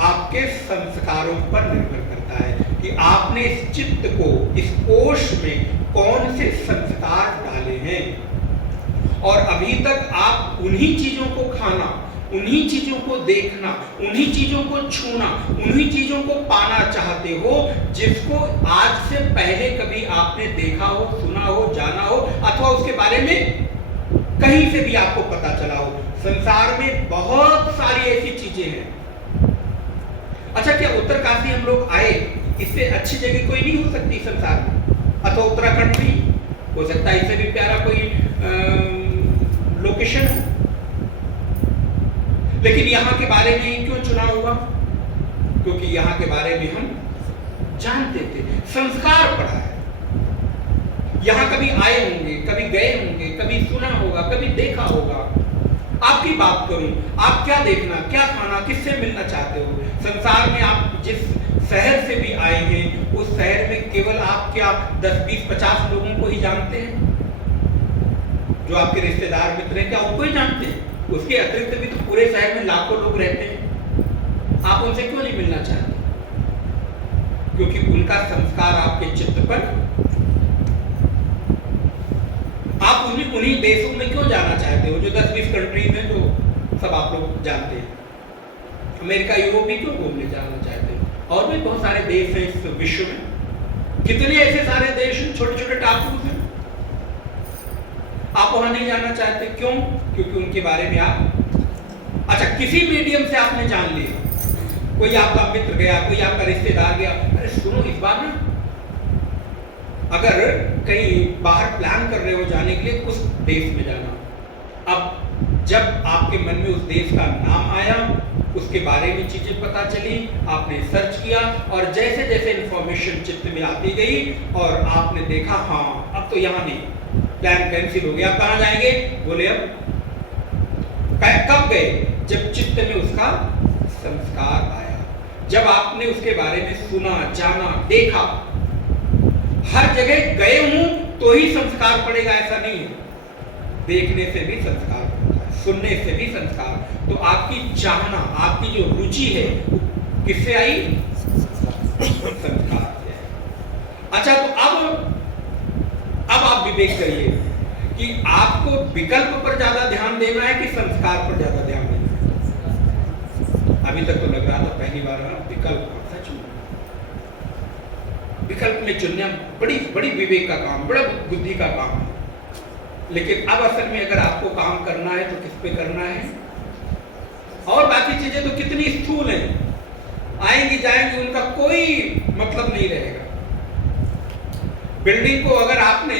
आपके संस्कारों पर निर्भर करता है कि आपने इस चित्त को, इस कोश में कौन से संस्कार डाले हैं। और अभी तक आप उन्हीं चीजों को खाना, उन्हीं चीजों को देखना, उन्हीं चीजों को छूना, उन्हीं चीजों को पाना चाहते हो जिसको आज से पहले कभी आपने देखा हो, सुना हो, जाना हो, अथवा उसके बारे में कहीं से भी आपको पता चला हो। संसार में बहुत सारी ऐसी चीजें हैं। अच्छा, क्या उत्तरकाशी हम लोग आए, इससे अच्छी जगह कोई नहीं हो सकती संसार में? अथवा उत्तराखंड भी हो सकता है, इससे भी प्यारा कोई लोकेशन है। लेकिन यहाँ के बारे में क्यों चुना हुआ? क्योंकि यहाँ के बारे में हम जानते थे, संस्कार पड़ा है। यहाँ कभी आए होंगे, कभी गए होंगे, कभी सुना होगा, कभी देखा होगा। आपकी बात करूं, आप क्या देखना, क्या खाना, किससे मिलना चाहते हो? संसार में आप जिस शहर से भी आए हैं, उस शहर में केवल आप क्या 10, 20, 50 लोगों को ही जानते हैं? जो आपके रिश्तेदार मित्र हैं, क्या उनको ही जानते हैं? उसके अतिरिक्त भी तो पूरे शहर में लाखों लोग रहते हैं। आप उनसे क्यों नहीं मिलना चाहते? क्योंकि उनका संस्कार आपके चित्त पर, आप उन्हीं देशों में क्यों जाना चाहते हो जो 10-20 कंट्रीज में जो सब आप लोग जानते हैं? अमेरिका, यूरोप भी क्यों घूमने जाना चाहते हो? और भी बहुत सारे देश हैं इस विश्व में। कितने ऐसे सारे देश हैं, छोटे छोटे टापू हैं, आप वहां नहीं जाना चाहते। क्यों? क्योंकि उनके बारे में आप, अच्छा, किसी मीडियम से आपने जान लिया, कोई आपका मित्र गया, कोई आपका रिश्तेदार गया, अरे सुनो, इस बार ना अगर कहीं बाहर प्लान कर रहे हो जाने के लिए, उस देश में जाना। अब जब आपके मन में उस देश का नाम आया, उसके बारे में चीजें पता चली, आपने सर्च किया, और जैसे जैसे इंफॉर्मेशन चित्त में आती गई और आपने देखा, हाँ अब तो यहाँ नहीं, प्लान कैंसिल हो गया, कहाँ जाएंगे? बोले अब कब गए? जब चित्त में उसका संस्कार आया, जब आपने उसके बारे में सुना, जाना, देखा। हर जगह गए हूं तो ही संस्कार पड़ेगा ऐसा नहीं है, देखने से भी संस्कार पड़ता है, सुनने से भी संस्कार। तो आपकी चाहना, आपकी जो रुचि है, किससे आई? संस्कार से आई। अच्छा, तो अब आप विवेक करिए कि आपको विकल्प पर ज्यादा ध्यान देना है कि संस्कार पर ज्यादा ध्यान देना है? अभी तक तो लग रहा था पहली बार विकल्प, सच में विकल्प में चुनना बड़ी बड़ी विवेक का काम, बड़ा बुद्धि का काम है। लेकिन अब असल में अगर आपको काम करना है तो किस पे करना है? और बाकी चीजें तो कितनी स्थूल हैं, आएंगी जाएंगी, उनका कोई मतलब नहीं रहेगा। बिल्डिंग को अगर आपने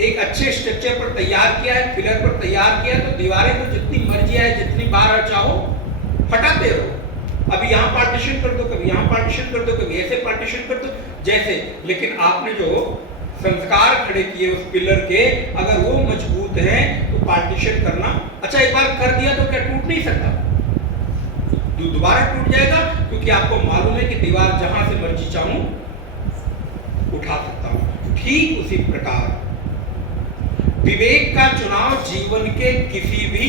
एक अच्छे स्ट्रक्चर पर तैयार किया है, पिलर पर तैयार किया, तो दीवारें तो जितनी मर्जी आए, जितनी बार चाहो हटाते रहो। अभी यहाँ पार्टीशन कर दो, कभी यहाँ पार्टीशन कर दो, कभी ऐसे पार्टीशन कर दो, जैसे। लेकिन आपने जो संस्कार खड़े किए उस पिलर के, अगर वो मजबूत हैं तो पार्टीशन करना, अच्छा एक बार कर दिया तो क्या टूट नहीं सकता? दोबारा टूट जाएगा, क्योंकि आपको मालूम है कि दीवार जहां से मर्जी चाहूं उठा सकता हूं। ठीक उसी प्रकार विवेक का चुनाव जीवन के किसी भी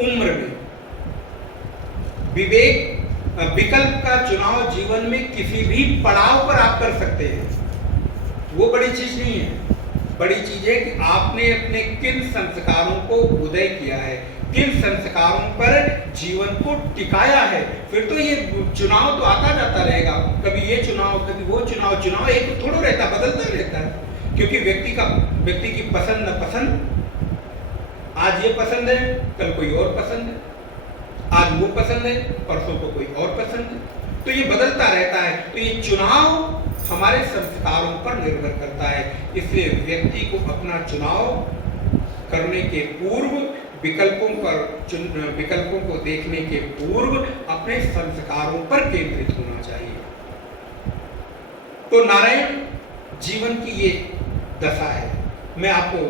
उम्र में, विकल्प का चुनाव जीवन में किसी भी पड़ाव पर आप कर सकते हैं। वो बड़ी चीज नहीं है, बड़ी चीज है कि आपने अपने किन संस्कारों को उदय किया है, किन संस्कारों पर जीवन को टिकाया है। फिर तो ये चुनाव तो आता जाता रहेगा, कभी ये चुनाव, कभी वो चुनाव। चुनाव एक तो थोड़ा रहता, बदलता रहता है, क्योंकि व्यक्ति की पसंद न पसंद, आज ये पसंद है, कल कोई और पसंद है, आज वो पसंद है, परसों को कोई और पसंद है, तो ये बदलता रहता है। तो ये चुनाव हमारे संस्कारों पर निर्भर करता है। इसलिए व्यक्ति को अपना चुनाव करने के पूर्व, विकल्पों को देखने के पूर्व अपने संस्कारों पर केंद्रित होना चाहिए। तो नारायण जीवन की ये दशा है मैं आपको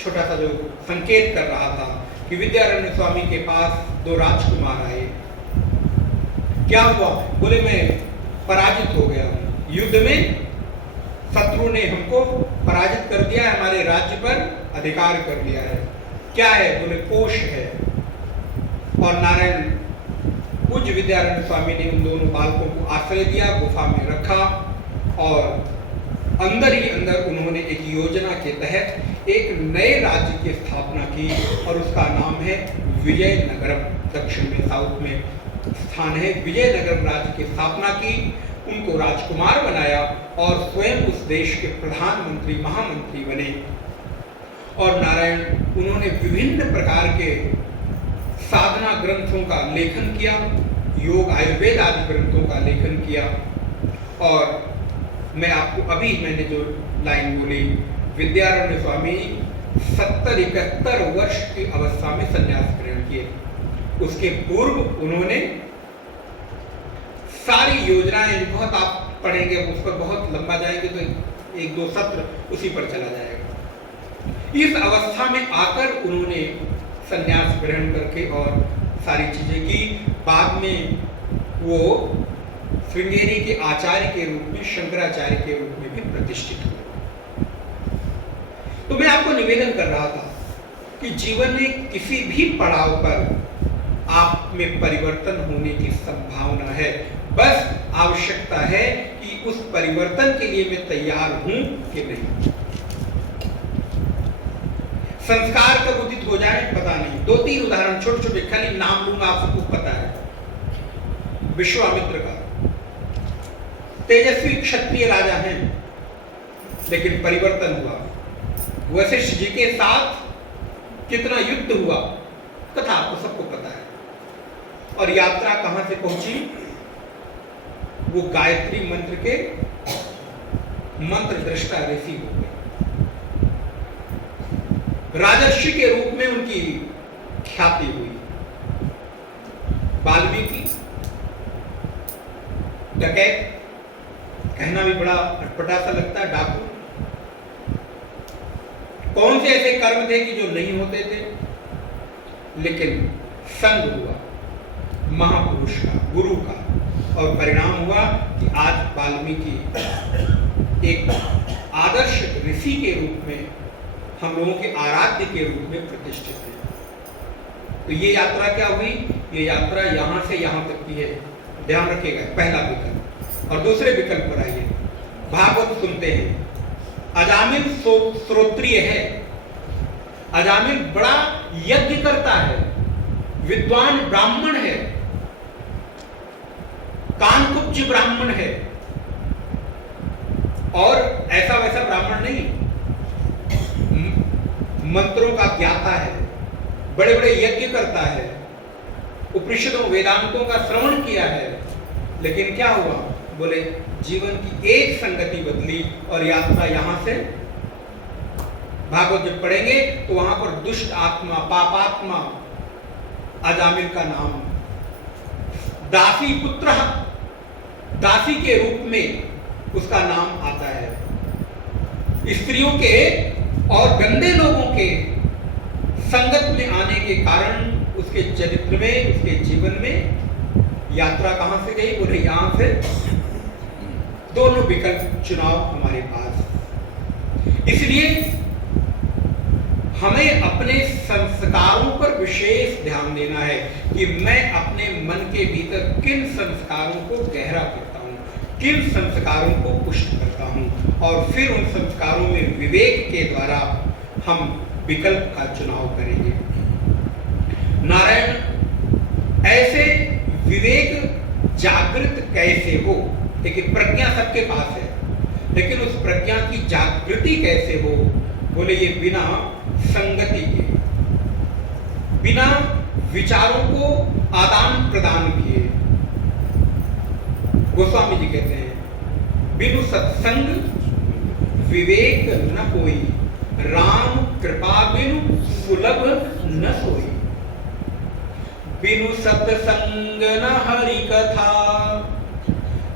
छोटा सा जो संकेत कर रहा था कि विद्यारण्य स्वामी के पास 2 राजकुमार आए। क्या हुआ? बोले मैं पराजित हो गया हूं, युद्ध में शत्रु ने हमको पराजित कर दिया है, हमारे राज्य पर अधिकार कर लिया है। क्या है? बोले कोष है। और नारायण पूज्य विद्यारण्य स्वामी ने उन दोनों बालकों को आश्रय दिया, गुफा में रखा और अंदर ही अंदर उन्होंने एक योजना के तहत एक नए राज्य की स्थापना की और उसका नाम है विजयनगरम। दक्षिण में, साउथ में स्थान है। विजयनगरम राज्य की स्थापना की, उनको राजकुमार बनाया और स्वयं उस देश के प्रधानमंत्री, महामंत्री बने। और नारायण उन्होंने विभिन्न प्रकार के साधना ग्रंथों का लेखन किया, योग आयुर्वेद आदि ग्रंथों का लेखन किया। और मैं आपको अभी मैंने जो लाइन बोली, विद्यारण्य स्वामी 70-71 वर्ष की अवस्था में संन्यास ग्रहण किए। उसके पूर्व उन्होंने सारी योजनाएं, बहुत आप पढ़ेंगे उस पर बहुत लंबा जाएंगे तो 1-2 सत्र उसी पर चला जाएगा। इस अवस्था में आकर उन्होंने संन्यास ग्रहण करके और सारी चीजें की। बाद में वो श्रृंगेरी के आचार्य के रूप में, शंकराचार्य के रूप में भी प्रतिष्ठित हुए। तो मैं आपको निवेदन कर रहा था कि जीवन में किसी भी पड़ाव पर आप में परिवर्तन होने की संभावना है। बस आवश्यकता है कि उस परिवर्तन के लिए मैं तैयार हूं कि नहीं। संस्कार कब उदित हो जाए पता नहीं। 2-3 उदाहरण छोटे छोटे, खाली नाम लूंगा, आप सबको पता है। विश्वामित्र का, तेजस्वी क्षत्रिय राजा हैं, लेकिन परिवर्तन हुआ। वशिष्ठ जी के साथ कितना युद्ध हुआ, कथा आपको सबको पता है। और यात्रा कहां से पहुंची? वो गायत्री मंत्र के मंत्र दृष्टा ऋषि हो गए। राजर्षि के रूप में उनकी ख्याति हुई। वाल्मीकि डकैत, कहना भी बड़ा अटपटा सा लगता है, डाकू। कौन से ऐसे कर्म थे कि जो नहीं होते थे, लेकिन संग हुआ महापुरुष का, गुरु का, और परिणाम हुआ कि आज वाल्मीकि एक आदर्श ऋषि के रूप में, हम लोगों के आराध्य के रूप में प्रतिष्ठित है। तो ये यात्रा क्या हुई? ये यात्रा यहां से यहां तक की है, ध्यान रखिएगा। पहला विकल्प। और दूसरे विकल्प पर आइए। भागवत सुनते हैं, अजामिल श्रोत्रिय है, अजामिल बड़ा यज्ञ करता है, विद्वान ब्राह्मण है, कानकुब्ज ब्राह्मण है, और ऐसा वैसा ब्राह्मण नहीं, मंत्रों का ज्ञाता है, बड़े बड़े यज्ञ करता है, उपनिषदों वेदांतों का श्रवण किया है। लेकिन क्या हुआ? बोले जीवन की एक संगति बदली और यात्रा यहां से, भागवत जब पढ़ेंगे तो वहां पर दुष्ट आत्मा, पापात्मा अजामिल का नाम, दासी पुत्र, दासी के रूप में उसका नाम आता है। स्त्रियों के और गंदे लोगों के संगत में आने के कारण उसके चरित्र में, उसके जीवन में यात्रा कहां से गई? बोले यहां से। दोनों विकल्प चुनाव हमारे पास। इसलिए हमें अपने संस्कारों पर विशेष ध्यान देना है कि मैं अपने मन के भीतर किन संस्कारों को गहरा करता हूं, किन संस्कारों को पुष्ट करता हूं, और फिर उन संस्कारों में विवेक के द्वारा हम विकल्प का चुनाव करेंगे। नारायण ऐसे विवेक जागृत कैसे हो? देखिए, प्रज्ञा सबके पास है, लेकिन उस प्रज्ञा की जागृति कैसे हो? बोले ये बिना संगति के, बिना विचारों को आदान प्रदान किए। गोस्वामी जी कहते हैं, बिनु सत्संग विवेक न कोई, राम कृपा बिनु सुलभ न सोई। बिनु सत्संग न हरि कथा,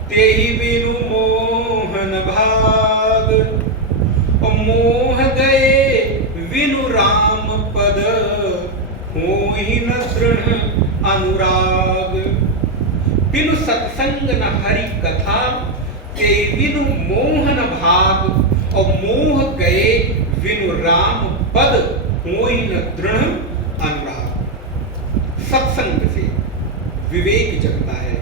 तेहि बिनु मोहन भाग। और मोह मोहि न दृढ़ अनुराग। बिनु सत्संग न हरि कथा, ते बिनु मोह न भाग। और मोह गए बिनु राम पद, मोहि न दृढ़ अनुराग। सत्संग से विवेक जगता है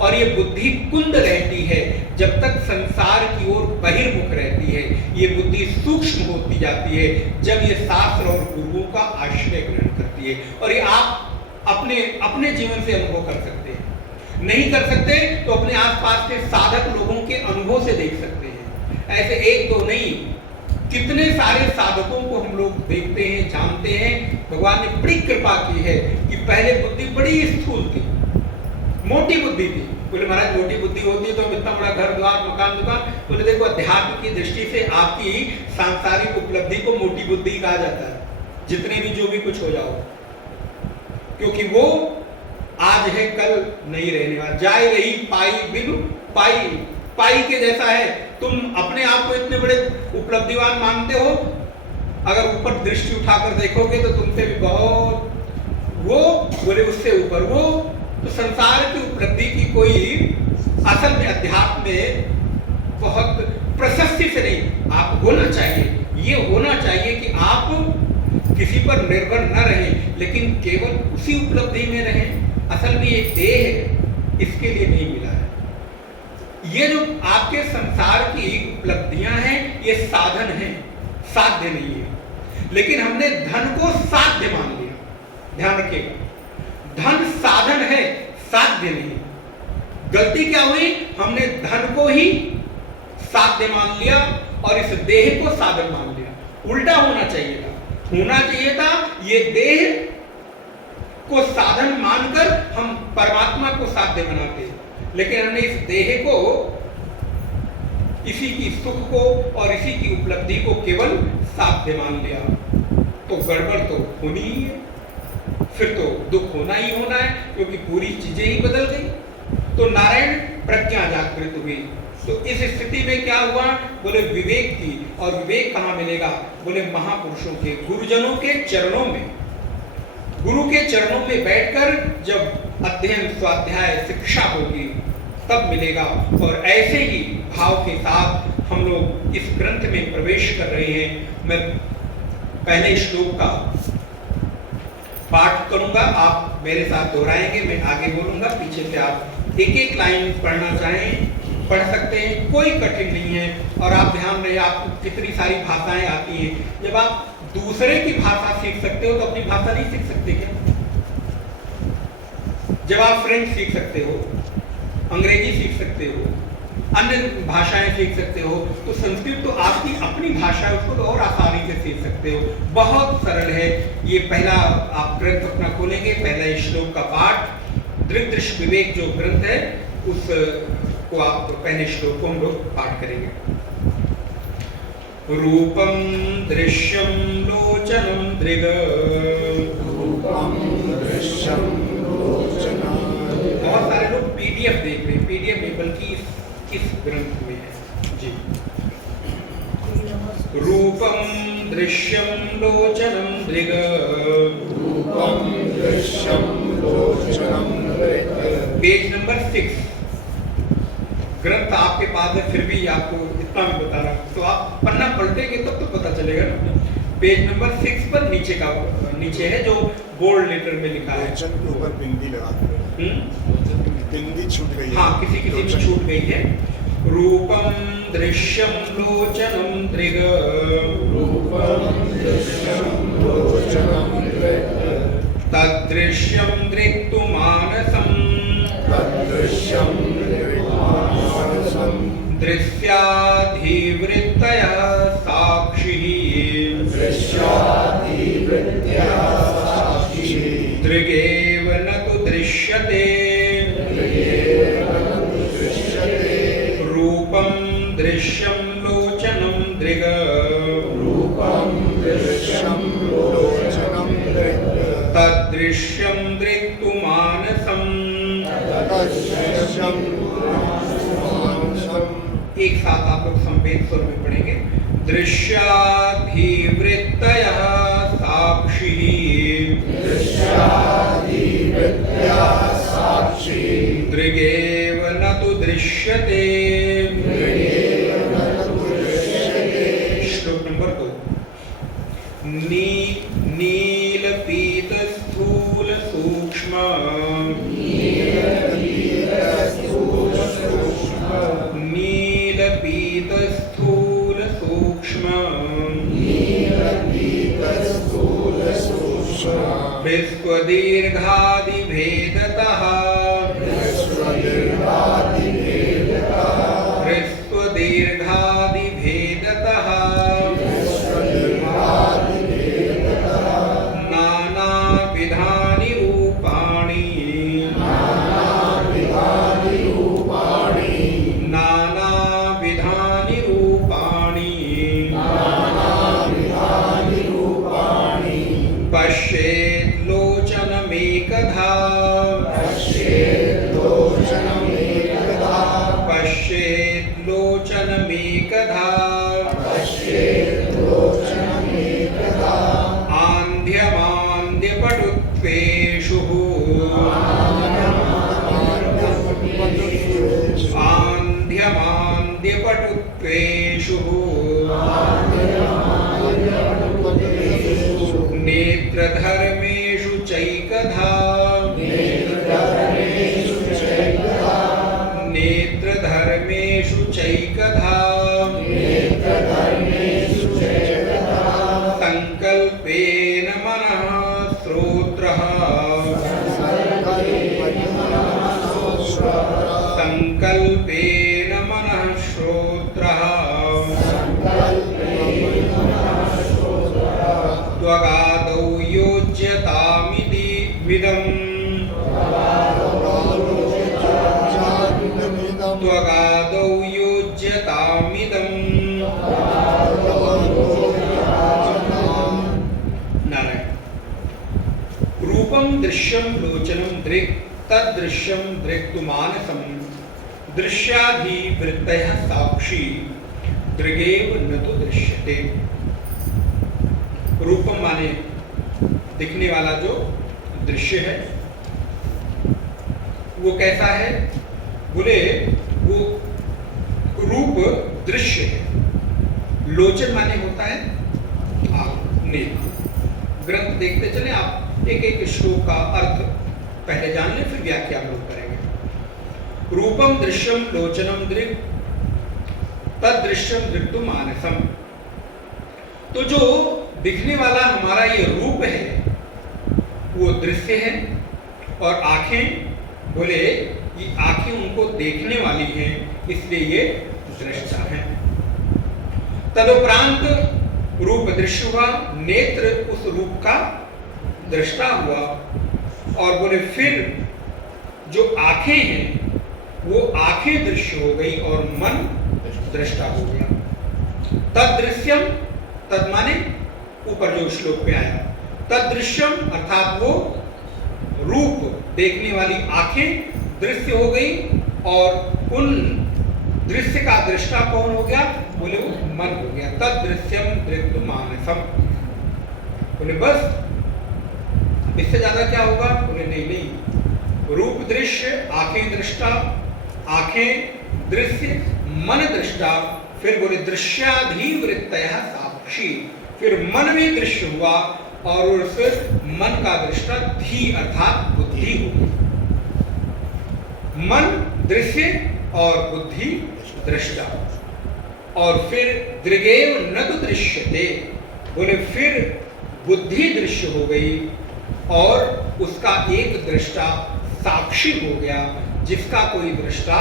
और ये बुद्धि कुंद रहती है जब तक संसार की ओर बहिर्मुख रहती है। ये बुद्धि सूक्ष्म होती जाती है जब ये शास्त्र और गुरुओं का आश्रय ग्रहण करती है। और ये आप अपने जीवन से अनुभव कर सकते हैं। नहीं कर सकते तो अपने आसपास के साधक लोगों के अनुभव से देख सकते हैं। ऐसे एक दो नहीं, कितने सारे साधकों को हम लोग देखते हैं, जानते हैं। भगवान ने बड़ी कृपा की है कि पहले बुद्धि बड़ी स्थूल थी, मोटी बुद्धि थी। बोले महाराज मोटी बुद्धि होती है तो हम इतना बड़ा घर द्वार मकान दुकान। बोले देखो अध्यात्म की दृष्टि से आपकी सांसारिक उपलब्धि को मोटी बुद्धि कहा जाता है, जितने भी जो भी कुछ हो जाओ, क्योंकि वो आज है कल नहीं रहने वाला। जाए रही पाई बिनु पाई, पाई के जैसा है। तुम अपने आप को इतने बड़े उपलब्धिवान मानते हो, अगर ऊपर दृष्टि उठाकर देखोगे तो तुमसे भी बहुत, वो बोले उससे ऊपर वो। तो संसार की उपलब्धि की कोई असल में अध्यात्म में बहुत प्रशस्ति से नहीं, आप होना चाहिए, ये होना चाहिए कि आप किसी पर निर्भर न रहें, लेकिन केवल उसी उपलब्धि में रहें। असल में ये देह है, इसके लिए नहीं मिला है। ये जो आपके संसार की उपलब्धियां हैं ये साधन हैं, साध्य नहीं है। लेकिन हमने धन को साध्य मान लिया। ध्यान रखिएगा, धन साधन है, साध्य नहीं। गलती क्या हुई, हमने धन को ही साध्य मान लिया और इस देह को साधन मान लिया। उल्टा होना चाहिए था ये देह को साधन मानकर हम परमात्मा को साध्य बनाते हैं। लेकिन हमने इस देह को, इसी की सुख को और इसी की उपलब्धि को केवल साध्य मान लिया, तो गड़बड़ तो होनी ही है। फिर तो दुख होना ही होना है, क्योंकि पूरी चीजें ही बदल गई। तो नारायण प्रज्ञा जागृत हुई। तो इस स्थिति में क्या हुआ, बोले विवेक की। और विवेक कहाँ मिलेगा, बोले महापुरुषों के, गुरुजनों के चरणों में। गुरु के चरणों में बैठकर जब अध्ययन स्वाध्याय शिक्षा होगी तब मिलेगा। और ऐसे ही भाव के साथ हम लोग इस ग्रंथ में प्रवेश कर रहे हैं। मैं पहले श्लोक का पाठ करूंगा, आप मेरे साथ दोहराएंगे, मैं आगे बोलूंगा, पीछे से आप एक एक लाइन पढ़ना चाहें पढ़ सकते हैं, कोई कठिन नहीं है। और आप ध्यान रहे, आपको कितनी सारी भाषाएं आती हैं। जब आप दूसरे की भाषा सीख सकते हो तो अपनी भाषा नहीं सीख सकते क्या? जब आप फ्रेंच सीख सकते हो, अंग्रेजी सीख सकते हो, अन्य भाषाएं सीख सकते हो, तो संस्कृत तो आपकी अपनी भाषा है, उसको तो और आसानी से सीख सकते हो। बहुत सरल है। ये पहला आप ग्रंथ अपना खोलेंगे, पहला श्लोक का पाठ, दृग्दृश्य विवेक जो ग्रंथ है उस को आप पहले श्लोक को हम लोग पाठ करेंगे। रूपम दृश्यम लोचनम दृग, रूपम दृश्यम लोचनम। बहुत सारे लोग पीडीएफ देख रहे हैं, पीडीएफ नहीं बल्कि इस ग्रंथ में है जी। रूपम दृश्यम लोचनम दृग, रूपम दृश्यम लोचनम दृग। Page number 6। ग्रंथ आपके पास है, फिर भी आपको इतना भी बता रहा हूं, तो आप पन्ना पलटेंगे तब तो पता चलेगा ना। पेज नंबर 6 पर नीचे है जो बोल्ड लेटर में लिखा है। लोचन के ऊपर बिंदी लगाते हैं, बिंदी छूट गई है। हाँ, किसी में छूट गई है। रूपम दृश्यम लोचनम दृग, रूपम दृश्यम लोचनम दृग। तदृश्यम दृक्तु मानसम, तदृश्यम दृक्तु मानसम। दृश्याधिवृत्तयः साक्षिः, दृश्याधिवृत्तयः साक्षिः। दृगेव न तु दृश्यते, रूपम दृश्यम लोचनम दृग, रूपम दृश्यम लोचनम दृग। तदृश्यम दृक्तु मानसम। तदृश्यम मानसम। एक साथ आप लोग संवेद स्वर में पढ़ेंगे। दृश्याधिवृत्तयः साक्षिः, दृश्या ह्रस्वदीर्घादिभेदतः ह्रस्वदीर्घादिभेदतः नानाविधानि रूपाणि नानाविधानि रूपाणि पश्येल्लोचनमेकधा पश्येल्लोचनमेकधा आन्ध्यमान्द्यपटुत्वेषु आन्ध्यमान्द्यपटुत्वेषु नेत्रधर्मेषु चैकधा नेत्रधर्मेषु चैकधा संकल्पेन मनः श्रोत्रः संकल्पेन मनः श्रोत्रः त्वगादौ योज्यतामिति विदम् त्वगादौ योज्यतामिदम् नारायण। रूपम दृश्यम लोचनम दृक् तदृश्यम दृक्तु मानसम दृश्याधिवृत्तयः साक्षी दृगेव न तो दृश्यते। रूपम माने दिखने वाला जो दृश्य है वो कैसा है? बोले वो रूप दृश्य है। लोचन माने होता है नेत्र। ग्रंथ देखते चले आप, एक एक श्लोक का अर्थ पहले जान लें, फिर व्याख्या हम लोग करेंगे। रूपम दृश्यम लोचनम दृक् तदृश्यम दृक्तु मानसम। तो जो दिखने वाला हमारा ये रूप है वो दृश्य है, और आंखें बोले ये आंखें उनको देखने वाली हैं, इसलिए ये दृष्टा हैं। तदुपरांत रूप दृश्य हुआ, नेत्र उस रूप का दृष्टा हुआ, और बोले फिर जो आंखें हैं वो आंखें दृश्य हो गई और मन दृष्टा हो गया। तदृश्यम, तद माने ऊपर जो श्लोक पे आया, तदृश्यम अर्थात वो रूप देखने वाली आंखें दृश्य हो गई, और उन दृश्य का दृष्टा कौन हो गया? बोले वो मन हो गया। तदृश्यम दृक्तु मानसम। बोले बस इससे ज्यादा क्या होगा? बोले नहीं नहीं, रूप दृश्य, आंखें दृष्टा, आंखें दृश्य, मन दृष्टा, फिर बोले दृश्याधिवृत्तयः साक्षी, फिर मन भी दृश्य हुआ, और उस मन का दृष्टा धी अर्थात बुद्धि हो गई। मन दृश्य और बुद्धि दृष्टा, और फिर दृगेव न तो दृश्यते। बोले फिर बुद्धि दृश्य हो गई और उसका एक दृष्टा साक्षी हो गया, जिसका कोई दृष्टा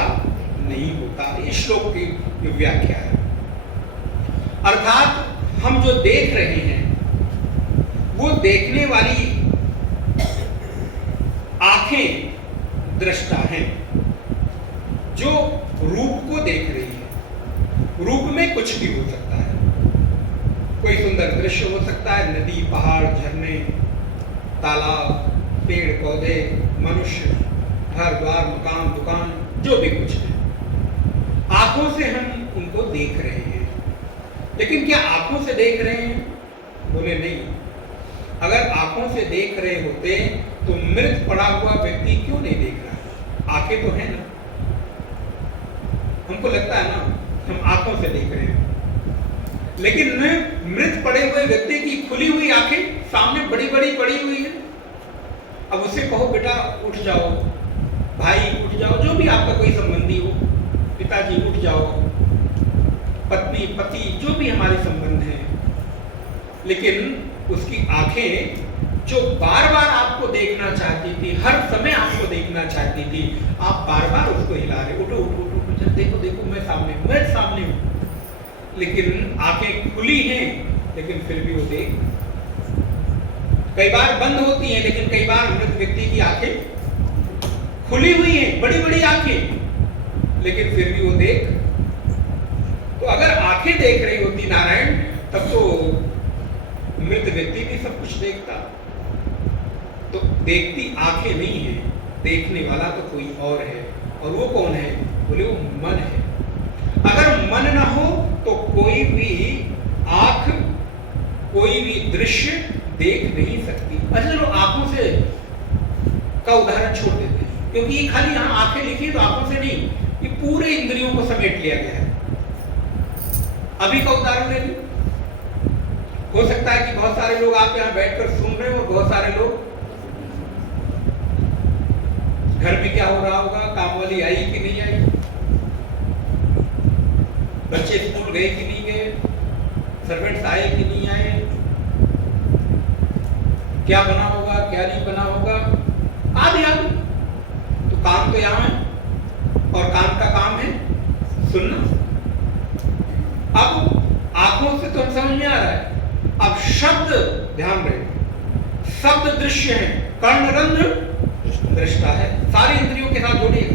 नहीं होता। इस श्लोक की व्याख्या है। अर्थात हम जो देख रहे हैं वो देखने वाली आंखें दृष्टा हैं जो रूप को देख रही है। रूप में कुछ भी हो सकता है, कोई सुंदर दृश्य हो सकता है, नदी, पहाड़, झरने, तालाब, पेड़ पौधे, मनुष्य, घर द्वार, मकान, दुकान, जो भी कुछ है, आंखों से हम उनको देख रहे हैं। लेकिन क्या आंखों से देख रहे हैं? बोले नहीं। अगर आंखों से देख रहे होते तो मृत पड़ा हुआ व्यक्ति क्यों नहीं देख रहा? आंखें तो है ना, हमको लगता है ना हम आंखों से देख रहे हैं, लेकिन मृत पड़े हुए व्यक्ति की खुली हुई आंखें सामने बड़ी बड़ी पड़ी हुई है। अब उसे कहो बेटा उठ जाओ, भाई उठ जाओ, जो भी आपका कोई संबंधी हो, पिताजी उठ जाओ, पत्नी पति जो भी हमारे संबंध हैं, लेकिन उसकी आंखें जो बार बार आप आपको देखना चाहती थी, हर समय आपको देखना चाहती थी, आप बार बार उसको हिला रहे, उठो उठो उठो उठो, देखो देखो मैं सामने हूं। लेकिन आंखें खुली हैं, लेकिन फिर भी वो देख, कई बार बंद होती हैं, लेकिन कई बार मृत व्यक्ति की आंखें खुली हुई हैं, बड़ी बड़ी आंखें, लेकिन फिर भी वो देख। तो अगर आंखें देख रही होती नारायण, तब तो मृत व्यक्ति भी सब कुछ देखता। तो देखती आंखें नहीं है, देखने वाला तो कोई और है, और वो कौन है? बोले वो मन है। अगर मन ना हो तो कोई भी आंख कोई भी दृश्य देख नहीं सकती। अच्छा चलो आंखों से का उदाहरण छोड़ देते हैं, क्योंकि ये खाली यहाँ आंखें लिखी है तो आंखों से नहीं, ये पूरे इंद्रियों को समेट लिया गया है। अभी का उदाहरण ले लो, हो सकता है कि बहुत सारे लोग आप यहाँ बैठकर सुन रहे हो और बहुत सारे लोग घर में क्या हो रहा होगा, काम वाली आई कि नहीं आई, बच्चे स्कूल गए कि नहीं गए, सर्वेंट्स आए कि नहीं आए, क्या बना होगा क्या नहीं बना होगा, आदि आदि। तो काम तो यहाँ है, और काम का काम है सुनना। अब आंखों से तो समझ में आ रहा है, अब शब्द ध्यान रहे, शब्द दृश्य है, कर्ण रंध्र दृष्टा है, सारी इंद्रियों के साथ जोड़िए।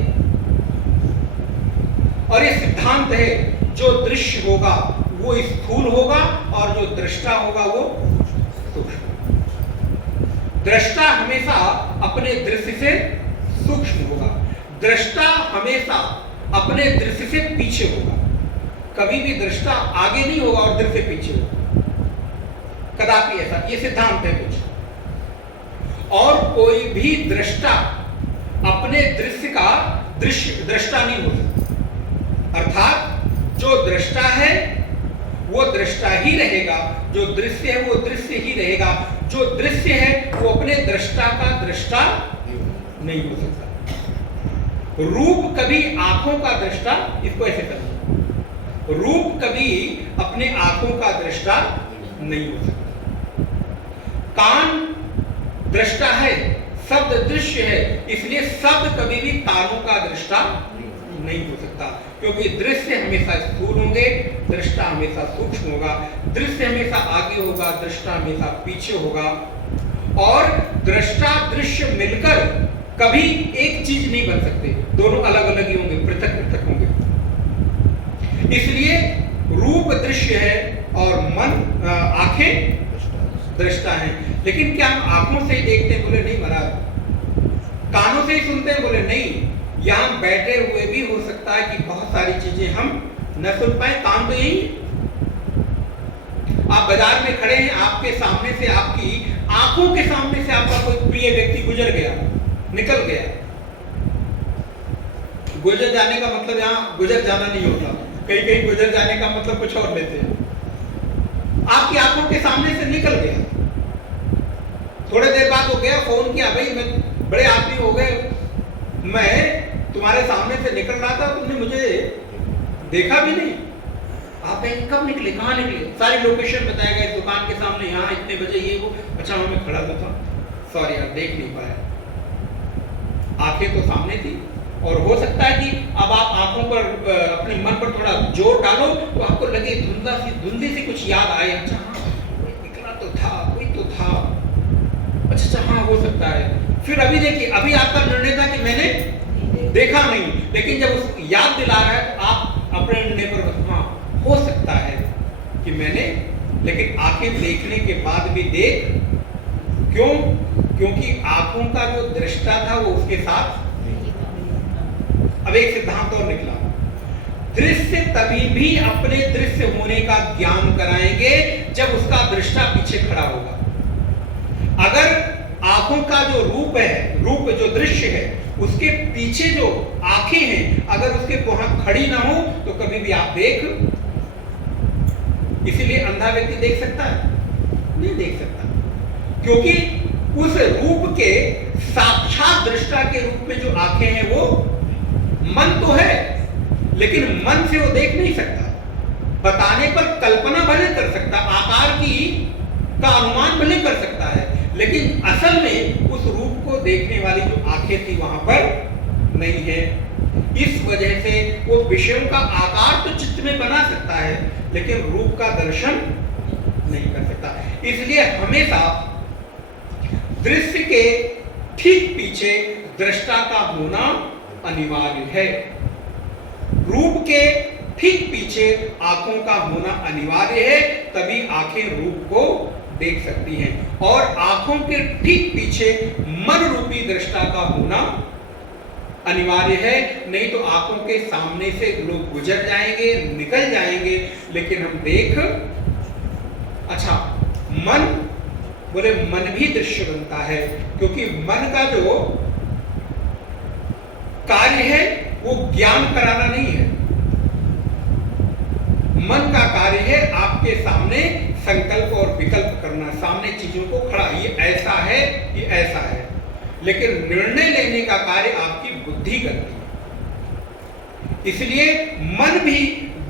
और ये सिद्धांत है, जो दृश्य होगा वो स्थूल होगा और जो दृष्टा होगा वो सूक्ष्म। दृष्टा हमेशा अपने दृश्य से सूक्ष्म होगा, दृष्टा हमेशा अपने दृश्य से पीछे होगा। कभी भी दृष्टा आगे नहीं होगा और दृश्य पीछे होगा, कदापि ऐसा, ये सिद्धांत है कुछ। और कोई भी दृष्टा अपने दृश्य का दृष्टा नहीं हो सकता। अर्थात जो दृष्टा है वो दृष्टा ही रहेगा, जो दृश्य है वो दृश्य ही रहेगा, जो दृश्य है वो अपने दृष्टा का दृष्टा नहीं हो सकता। रूप कभी आंखों का दृष्टा, इसको ऐसे करना, रूप कभी अपने आंखों का दृष्टा नहीं हो सकता। कान दृष्टा है, शब्द दृश्य है, इसलिए शब्द कभी भी कानों का दृष्टा नहीं हो सकता, क्योंकि दृश्य हमेशा स्थूल होंगे, दृष्टा हमेशा सूक्ष्म होगा, दृश्य हमेशा आगे होगा, दृष्टा हमेशा पीछे होगा। और दृष्टा दृश्य मिलकर कभी एक चीज नहीं बन सकते, दोनों अलग अलग ही होंगे, पृथक पृथक होंगे। इसलिए रूप दृश्य है और मन आंखें दृष्टा है। लेकिन क्या हम आंखों से ही देखते हैं? बोले नहीं महाराज। कानों से ही सुनते हैं? बोले नहीं। यहां बैठे हुए भी हो सकता है कि बहुत सारी चीजें हम न सुन पाए, कान तो यही। आप बाजार में खड़े हैं, आपके सामने से, आपकी आंखों के सामने से आपका कोई प्रिय व्यक्ति गुजर गया, निकल गया। गुजर जाने का मतलब यहाँ गुजर जाना नहीं होता, कहीं कहीं गुजर जाने का मतलब कुछ और लेते हैं। आपकी आंखों के सामने से निकल गया, थोड़े देर बाद हो गया, फोन किया, भाई मैं बड़े आदमी हो गए, मैं तुम्हारे सामने से निकल रहा था, तुमने मुझे देखा भी नहीं। आप कब निकले, कहाँ निकले, सारी लोकेशन बताएगा, इस दुकान के सामने, यहाँ इतने बजे, ये वो। अच्छा मैं खड़ा था, सॉरी यार देख नहीं पाया। आंखें तो सामने थी। और हो सकता है कि अब आप आंखों पर अपने मन पर थोड़ा जोर डालो तो आपको लगे धुंधली सी कुछ याद आए, अच्छा हाँ निकला तो था, कोई तो था, अच्छा हाँ हो सकता है। फिर अभी देखिए, अभी आपका निर्णय था कि मैंने देखा नहीं, लेकिन जब उस याद दिला रहा है तो आप अपने निर्णय पर हाँ हो सकता है कि मैंने, लेकिन आंखें देखने के बाद भी देख, क्यों? क्योंकि आंखों का जो दृष्टा था वो उसके साथ। अब एक सिद्धांत और निकला, दृश्य तभी भी अपने दृश्य होने का ज्ञान कराएंगे जब उसका दृष्टा पीछे खड़ा होगा। अगर आंखों का जो रूप है, रूप जो दृश्य है, उसके पीछे जो आंखें हैं, अगर उसके वहां खड़ी ना हो तो कभी भी आप देख, इसीलिए अंधा व्यक्ति देख सकता है? नहीं देख सकता, क्योंकि उस रूप के साक्षात दृष्टा के रूप में जो आंखें हैं वो मन तो है, लेकिन मन से वो देख नहीं सकता। बताने पर कल्पना भले कर सकता, आकार की का अनुमान भले कर सकता है, लेकिन असल में उस रूप को देखने वाली जो आंखें थी वहां पर नहीं है। इस वजह से वो विषयों का आकार तो चित्त में बना सकता है, लेकिन रूप का दर्शन नहीं कर सकता। इसलिए हमेशा दृश्य के ठीक पीछे दृष्टा का होना अनिवार्य है। रूप के ठीक पीछे आंखों का होना अनिवार्य है, तभी आंखें रूप को देख सकती हैं। और आंखों के ठीक पीछे मन रूपी दृष्टा का होना अनिवार्य है, नहीं तो आंखों के सामने से लोग गुजर जाएंगे, निकल जाएंगे, लेकिन हम देख। अच्छा, मन बोले मन भी दृश्य बनता है, क्योंकि मन का जो कार्य है वो ज्ञान कराना नहीं है। मन का कार्य है आपके सामने संकल्प और विकल्प करना, सामने चीजों को खड़ा, ये ऐसा है, ये ऐसा है, लेकिन निर्णय लेने का कार्य आपकी बुद्धि करती है। इसलिए मन भी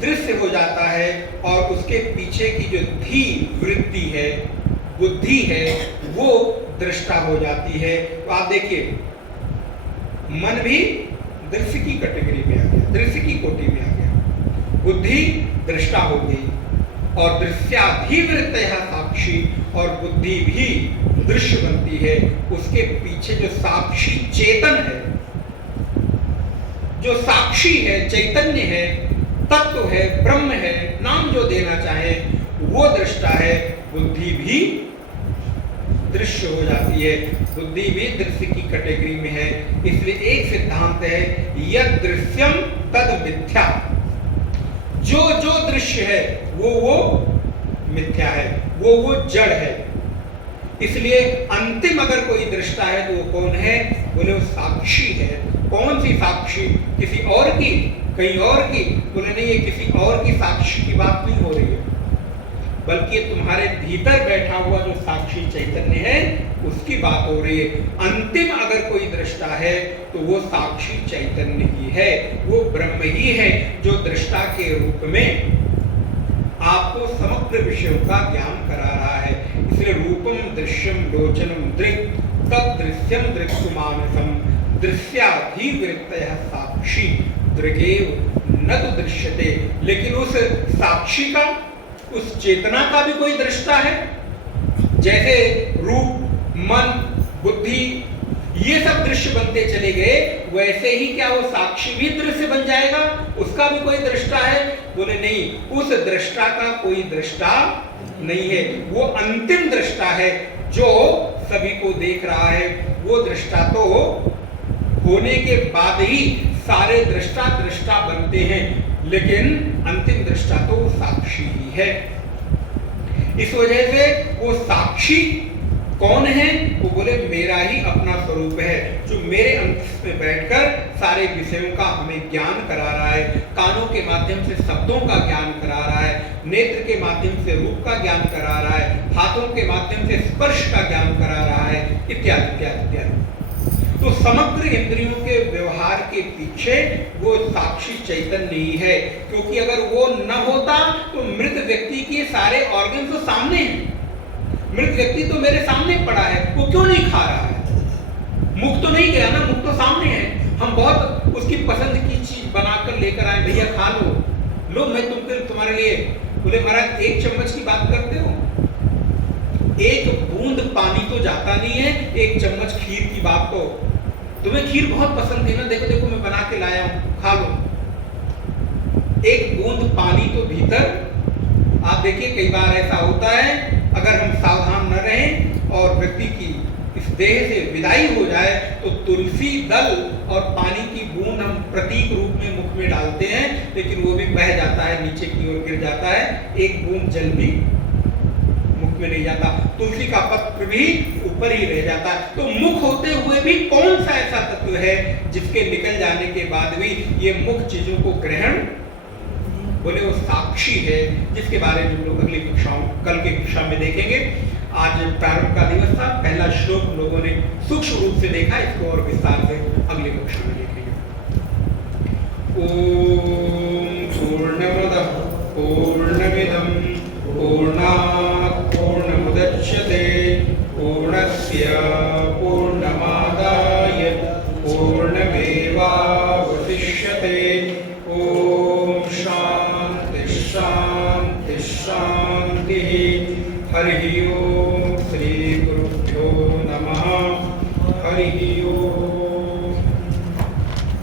दृश्य हो जाता है और उसके पीछे की जो धी वृत्ति है, बुद्धि है, वो दृष्टा हो जाती है। तो आप देखिए, मन भी दृश्य की कैटेगरी में आ गया, दृश्य की कोटि में आ गया, बुद्धि दृष्टा हो गई, और दृश्याधिवृत्तयः साक्षी, और बुद्धि भी दृश्य बनती है। उसके पीछे जो साक्षी चेतन है, जो साक्षी है, चैतन्य है, तत्व है, ब्रह्म है, नाम जो देना चाहे, वो दृष्टा है। बुद्धि भी दृश्य हो जाती है, बुद्धि भी दृश्य की कैटेगरी में है। इसलिए एक सिद्धांत है, यद दृश्यम तद मिथ्या। जो जो दृश्य है वो मिथ्या है, वो जड़ है। इसलिए अंतिम अगर कोई दृष्टा है तो वो कौन है? बोले वो साक्षी है। कौन सी साक्षी? किसी और की, कहीं और की? बोले नहीं, ये किसी और की साक्षी की बात नहीं हो रही है, बल्कि तुम्हारे भीतर बैठा हुआ जो साक्षी चैतन्य है उसकी बात हो रही है। अंतिम अगर कोई दृष्टा है तो वो साक्षी चैतन्य ही है, वो ब्रह्म ही है, जो दृष्टा के रूप में आपको समग्र विषयों का ज्ञान करा रहा है। इसलिए रूपम दृश्यम लोचनम दृक् तदृश्यम दृक्सुमानसम दृश्याधिवृत्तयः साक्षी दृगेव न तो दृश्यते। लेकिन उस साक्षी का, उस चेतना का भी कोई दृष्टा है। जैसे रूप, मन, बुद्धि ये सब दृश्य बनते चले गए, वैसे ही क्या वो साक्षी भी दृश्य बन जाएगा? उसका भी कोई दृष्टा है? बोले नहीं, उस दृष्टा का कोई दृष्टा नहीं है। वो अंतिम दृष्टा है जो सभी को देख रहा है। वो दृष्टा तो होने के बाद ही सारे दृष्टा दृष्टा बनते हैं, लेकिन अंतिम दृष्टा तो साक्षी ही है। इस वजह से वो साक्षी कौन है? वो बोले मेरा ही अपना स्वरूप है, जो मेरे अंतस में बैठकर सारे विषयों का हमें ज्ञान करा रहा है। कानों के माध्यम से शब्दों का ज्ञान करा रहा है, नेत्र के माध्यम से रूप का ज्ञान करा रहा है, हाथों के माध्यम से स्पर्श का ज्ञान करा रहा है, इत्यादि इत्यादि इत्यादि। तो समग्र इंद्रियों के व्यवहार के पीछे वो साक्षी चैतन्य ही है, क्योंकि अगर वो न होता तो मृत व्यक्ति के सारे ऑर्गन तो सामने हैं। मृत व्यक्ति तो मेरे सामने पड़ा है, वो क्यों नहीं खा रहा है? मुख तो नहीं गया ना, मुख तो सामने है। हम बहुत उसकी पसंद की चीज बनाकर लेकर आए, भैया खा लो, मैं तुम्हारे लिए। बोले महाराज एक चम्मच की बात करते हो, एक बूंद पानी तो जाता नहीं है, एक चम्मच खीर की बात। तो तुम्हें खीर बहुत पसंद है ना, देखो देखो मैं बना के लाया हूं, खा लो। एक बूंद पानी तो भीतर। आप देखिए कई बार ऐसा होता है, अगर हम सावधान न रहें और व्यक्ति की इस देह से विदाई हो जाए तो तुलसी दल और पानी की बूंद हम प्रतीक रूप में मुख में डालते हैं, लेकिन वो भी बह जाता है, नीचे की ओर गिर जाता है, एक बूंद जल भी मुख में नहीं जाता। तुलसी का पत्र भी ऊपर ही रह जाता है। तो मुख होते हुए भी कौन सा ऐसा तत्व है जिसके निकल जाने के बाद भी ये मुख चीजों को ग्रहण? बोले वो साक्षी है, जिसके बारे में हम लोग अगली कक्षाओं, कल की कक्षा में देखेंगे। आज प्रारंभ का दिवस था, पहला श्लोक हम लोगों ने सूक्ष्म रूप से देखा, इसको और विस्तार से अगली कक्षा में देखेंगे। ओम पूर्णमदः पूर्णमिदं पूर्णात् पूर्णमुदच्यते पूर्णस्य पूर्णमादाय पूर्णमेवावशिष्यते। ओम शांति शांति शांति। हरि